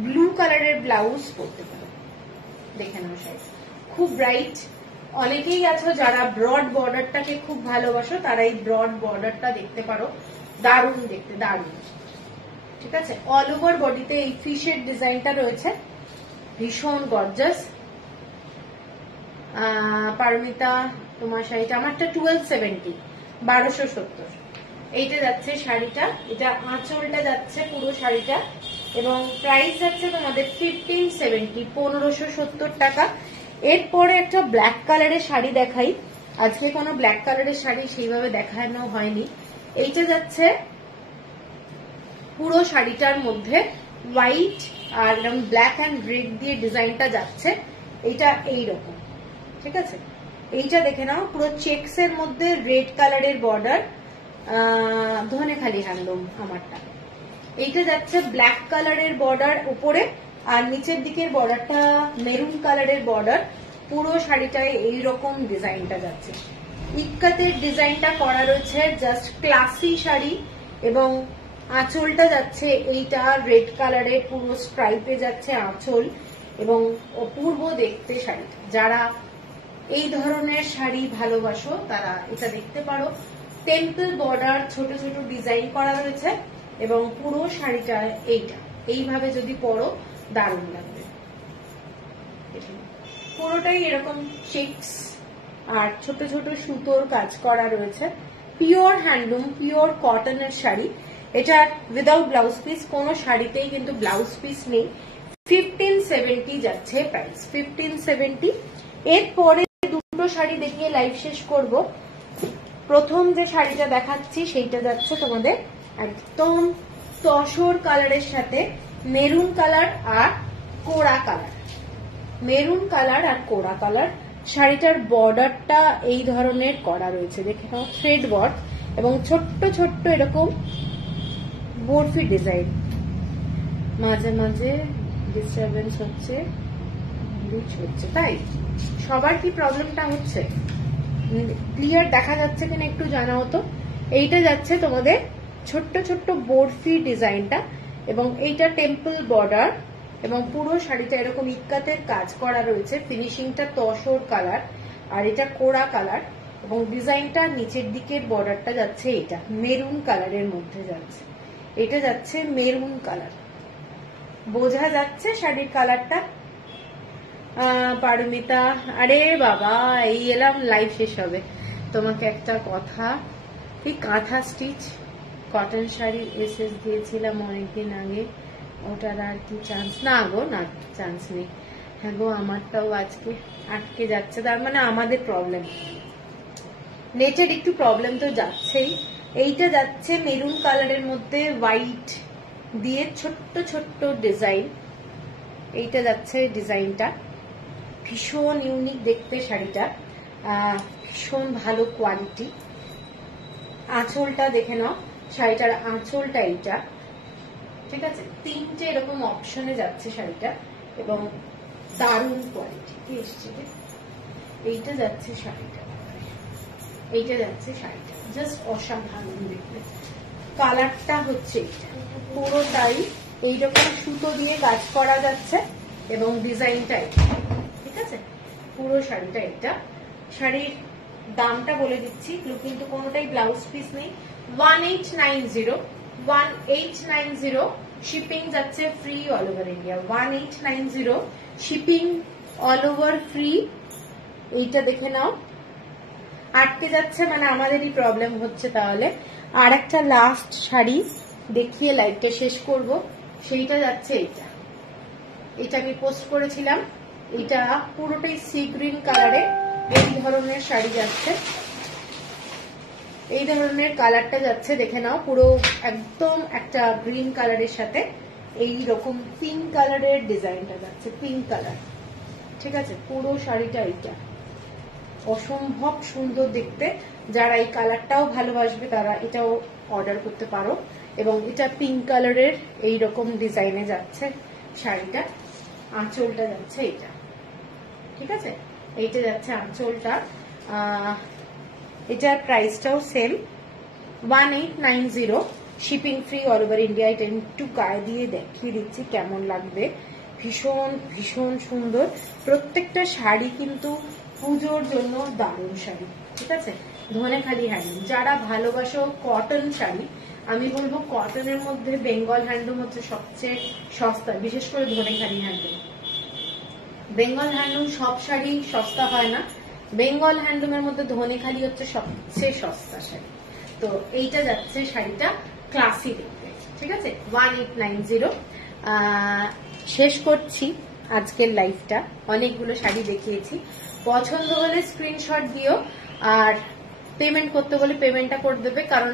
ব্লু কালারের ব্লাউজ পরতে পারো, দেখে নাও শাড়ি, খুব ব্রাইট। অনেকেই আছো যারা ব্রড বর্ডারটাকে খুব ভালোবাসো, তারা এই ব্রড বর্ডারটা দেখতে পারো, দারুণ দেখতে, দারুণ। ঠিক আছে, অল ওভার বডিতে এই ফিশের ডিজাইনটা রয়েছে, ভীষণ গর্জাস। পারমিতা তোমার শাড়িটা, আমারটা 1270, 1270। এইটা যাচ্ছে শাড়িটা, এটা আঁচলটা যাচ্ছে পুরো শাড়িটা, এবং প্রাইস যাচ্ছে তোমাদের 1570, 1570 টাকা। এরপরে একটা ব্ল্যাক কালারের শাড়ি দেখাই। আজকে কোনো ব্ল্যাক কালারের শাড়ি সেইভাবে দেখানো হয়নি। এইটা যাচ্ছে পুরো শাড়িটার মধ্যে হোয়াইট আর ব্ল্যাক অ্যান্ড রেড দিয়ে ডিজাইনটা যাচ্ছে, এইটা এইরকম। ঠিক আছে, এইটা দেখে নাও, পুরো চেকস এর মধ্যে রেড কালারের বর্ডার, ধনেখালি হ্যান্ডলুম আমারটা। এইটা যাচ্ছে ব্ল্যাক কালারের বর্ডার উপরে, আর নিচের দিকের বর্ডারটা মেরুন কালারের বর্ডার। পুরো শাড়িটায় এইরকম ডিজাইনটা যাচ্ছে, ইক্কাতের ডিজাইনটা করা রয়েছে, জাস্ট ক্লাসি শাড়ি। এবং আঁচলটা যাচ্ছে এইটা রেড কালারের, পুরো স্ট্রাইপে যাচ্ছে আঁচল, এবং অপূর্ব দেখতে শাড়িটা। যারা এই ধরনের শাড়ি ভালোবাসো তারা এটা দেখতে পারো। টেম্পল বর্ডার, ছোট ছোট ডিজাইন করা রয়েছে, এবং পুরো শাড়িটা এইভাবে যদি পরো দারুণ লাগবে। পুরোটাই এরকম চেকস আর ছোট ছোট সুতোর কাজ করা রয়েছে, পিওর হ্যান্ডলুম, পিওর কটনের শাড়ি। এটা উইদাউট ব্লাউজ পিস, কোনো শাড়িতেই কিন্তু ব্লাউজ পিস নেই। 1570 যাচ্ছে প্রাইস, 1570। এরপরে দুটো শাড়ি দেখিয়ে লাইভ শেষ করব। প্রথম যে শাড়িটা দেখাচ্ছি সেইটা যাচ্ছে তোমাদের একদম তসর কালারের সাথে মেরুন কালার আর কোড়া কালার, মেরুন কালার আর কোড়া কালার। শাড়িটার বর্ডারটা এই ধরনের করা রয়েছে, দেখে নাও, থ্রেড ওয়ার্ক এবং ছোট্ট ছোট্ট এরকম বরফি ডিজাইন। মাঝে মাঝে ডিস্টারবেন্স হচ্ছে, তাই সবার কি প্রবলেমটা হচ্ছে? ক্লিয়ার দেখা যাচ্ছে কিনা একটু জানাও তো। এইটা যাচ্ছে তোমাদের ছোট্ট ছোট্ট বরফি ডিজাইনটা, এবং এইটা টেম্পল বর্ডার, এবং পুরো শাড়িটা এরকম ইক্কাতের কাজ করা রয়েছে, ফিনিশিংটা তসর কালার, আর এটা কোড়া কালার, এবং ডিজাইনটা নিচের দিকের বর্ডারটা যাচ্ছে এটা মেরুন কালারের মধ্যে যাচ্ছে, এটা যাচ্ছে মেরুন কালার। বোঝা যাচ্ছে শাড়ির কালারটা? পারমিতা, আরে বাবা এই এলাম, লাইভ শেষ হবে। তোমাকে একটা কথা, এই কাঁথা স্টিচ কটন শাড়ির এসএস দিয়েছিলাম অনেকদিন আগে, ওটার আর কি চান্স? না গো, না, চান্স নেই। হ্যাঁ গো, আমারটাও আজকে আটকে যাচ্ছে, তার মানে আমাদের প্রবলেম, নেটের একটু প্রবলেম তো যাচ্ছেই। এইটা যাচ্ছে মেরুন কালারের মধ্যে হোয়াইট দিয়ে ছোট্ট ছোট্ট ডিজাইন, এইটা যাচ্ছে ডিজাইনটা, ভীষণ ইউনিক দেখতে শাড়িটা, ভীষণ ভালো কোয়ালিটি। আঁচলটা দেখে নাও, শাড়িটার আঁচলটা এইটা। ঠিক আছে, তিনটে এরকম অপশনে যাচ্ছে শাড়িটা, এবং দারুণ কোয়ালিটি। কি এসছে, এইটা যাচ্ছে শাড়িটা, এইটা যাচ্ছে শাড়িটা, জাস্ট অসাধারণ দেখতে। কালারটা হচ্ছে এইটা, পুরোটাই এইরকম সুতো দিয়ে কাজ করা যাচ্ছে, এবং ডিজাইনটা এটা। ঠিক আছে, পুরো শাড়িটা এটা। শাড়ির দামটা বলে দিচ্ছি, কিন্তু কোনোটাই ব্লাউজ পিস নেই। 1890, 1890, শিপিং যাচ্ছে free all over India. 1890 shipping all over free. এইটা দেখে নাও, আটকে যাচ্ছে মানে আমাদেরই প্রবলেম হচ্ছে। তাহলে আর একটা লাস্ট শাড়ি দেখিয়ে লাইভটা শেষ করব, সেইটা যাচ্ছে এইটা, এটা আমি পোস্ট করেছিলাম। এটা পুরোটাই সি গ্রিন কালারে এই ধরনের শাড়ি যাচ্ছে, এই ধরনের কালারটা যাচ্ছে, দেখে নাও, পুরো একদম একটা গ্রিন কালারের সাথে এই রকম পিঙ্ক কালারের ডিজাইনটা যাচ্ছে, পিঙ্ক কালার। ঠিক আছে, পুরো শাড়িটা এইটা অসম্ভব সুন্দর দেখতে। যারা এই কালারটাও ভালোবাসবে তারা এটাও অর্ডার করতে পারো। এবং এটা পিঙ্ক কালারের এই রকম ডিজাইনে যাচ্ছে শাড়িটা, আঁচলটা যাচ্ছে এটা। ঠিক আছে, এইটা যাচ্ছে আঁচলটা। এটার প্রাইসটাও same, 1890, shipping free all over India. এটা একটু গায়ে দিয়ে দেখিয়ে দিচ্ছি কেমন লাগবে, ভীষণ ভীষণ সুন্দর। প্রত্যেকটা শাড়ি কিন্তু পুজোর জন্য দারুণ শাড়ি, ঠিক আছে। ধনেখালি হ্যান্ডলুম, যারা ভালোবাসো কটন শাড়ি, আমি বলবো কটনের মধ্যে বেঙ্গল হ্যান্ডলুম হচ্ছে সবচেয়ে সস্তা, বিশেষ করে ধনেখালি হ্যান্ডলুম। বেঙ্গল হ্যান্ডলুম সব শাড়ি সস্তা হয় না, বেঙ্গল হ্যান্ডলুমের মধ্যে ধনেখালি হচ্ছে সবচেয়ে সস্তা শাড়ি। তো এইটা যাচ্ছে শাড়িটা ক্লাসি দেখতে, ঠিক আছে। 1890। শেষ করছি আজকের লাইভটা, অনেকগুলো শাড়ি দেখিয়েছি। পছন্দ হলে স্ক্রিনশট দিও, আর পেমেন্ট করতে বলে পেমেন্টটা করে দেবে, কারণ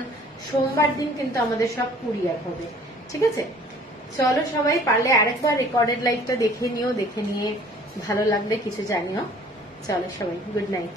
সোমবার দিন কিন্তু আমাদের সব কুরিয়ার হবে, ঠিক আছে। চলো সবাই, পারলে আরেকবার রেকর্ডেড লাইভটা দেখে নিও, দেখে নিয়ে ভালো লাগলে কিছু জানিও। চলো সবাই, গুড নাইট।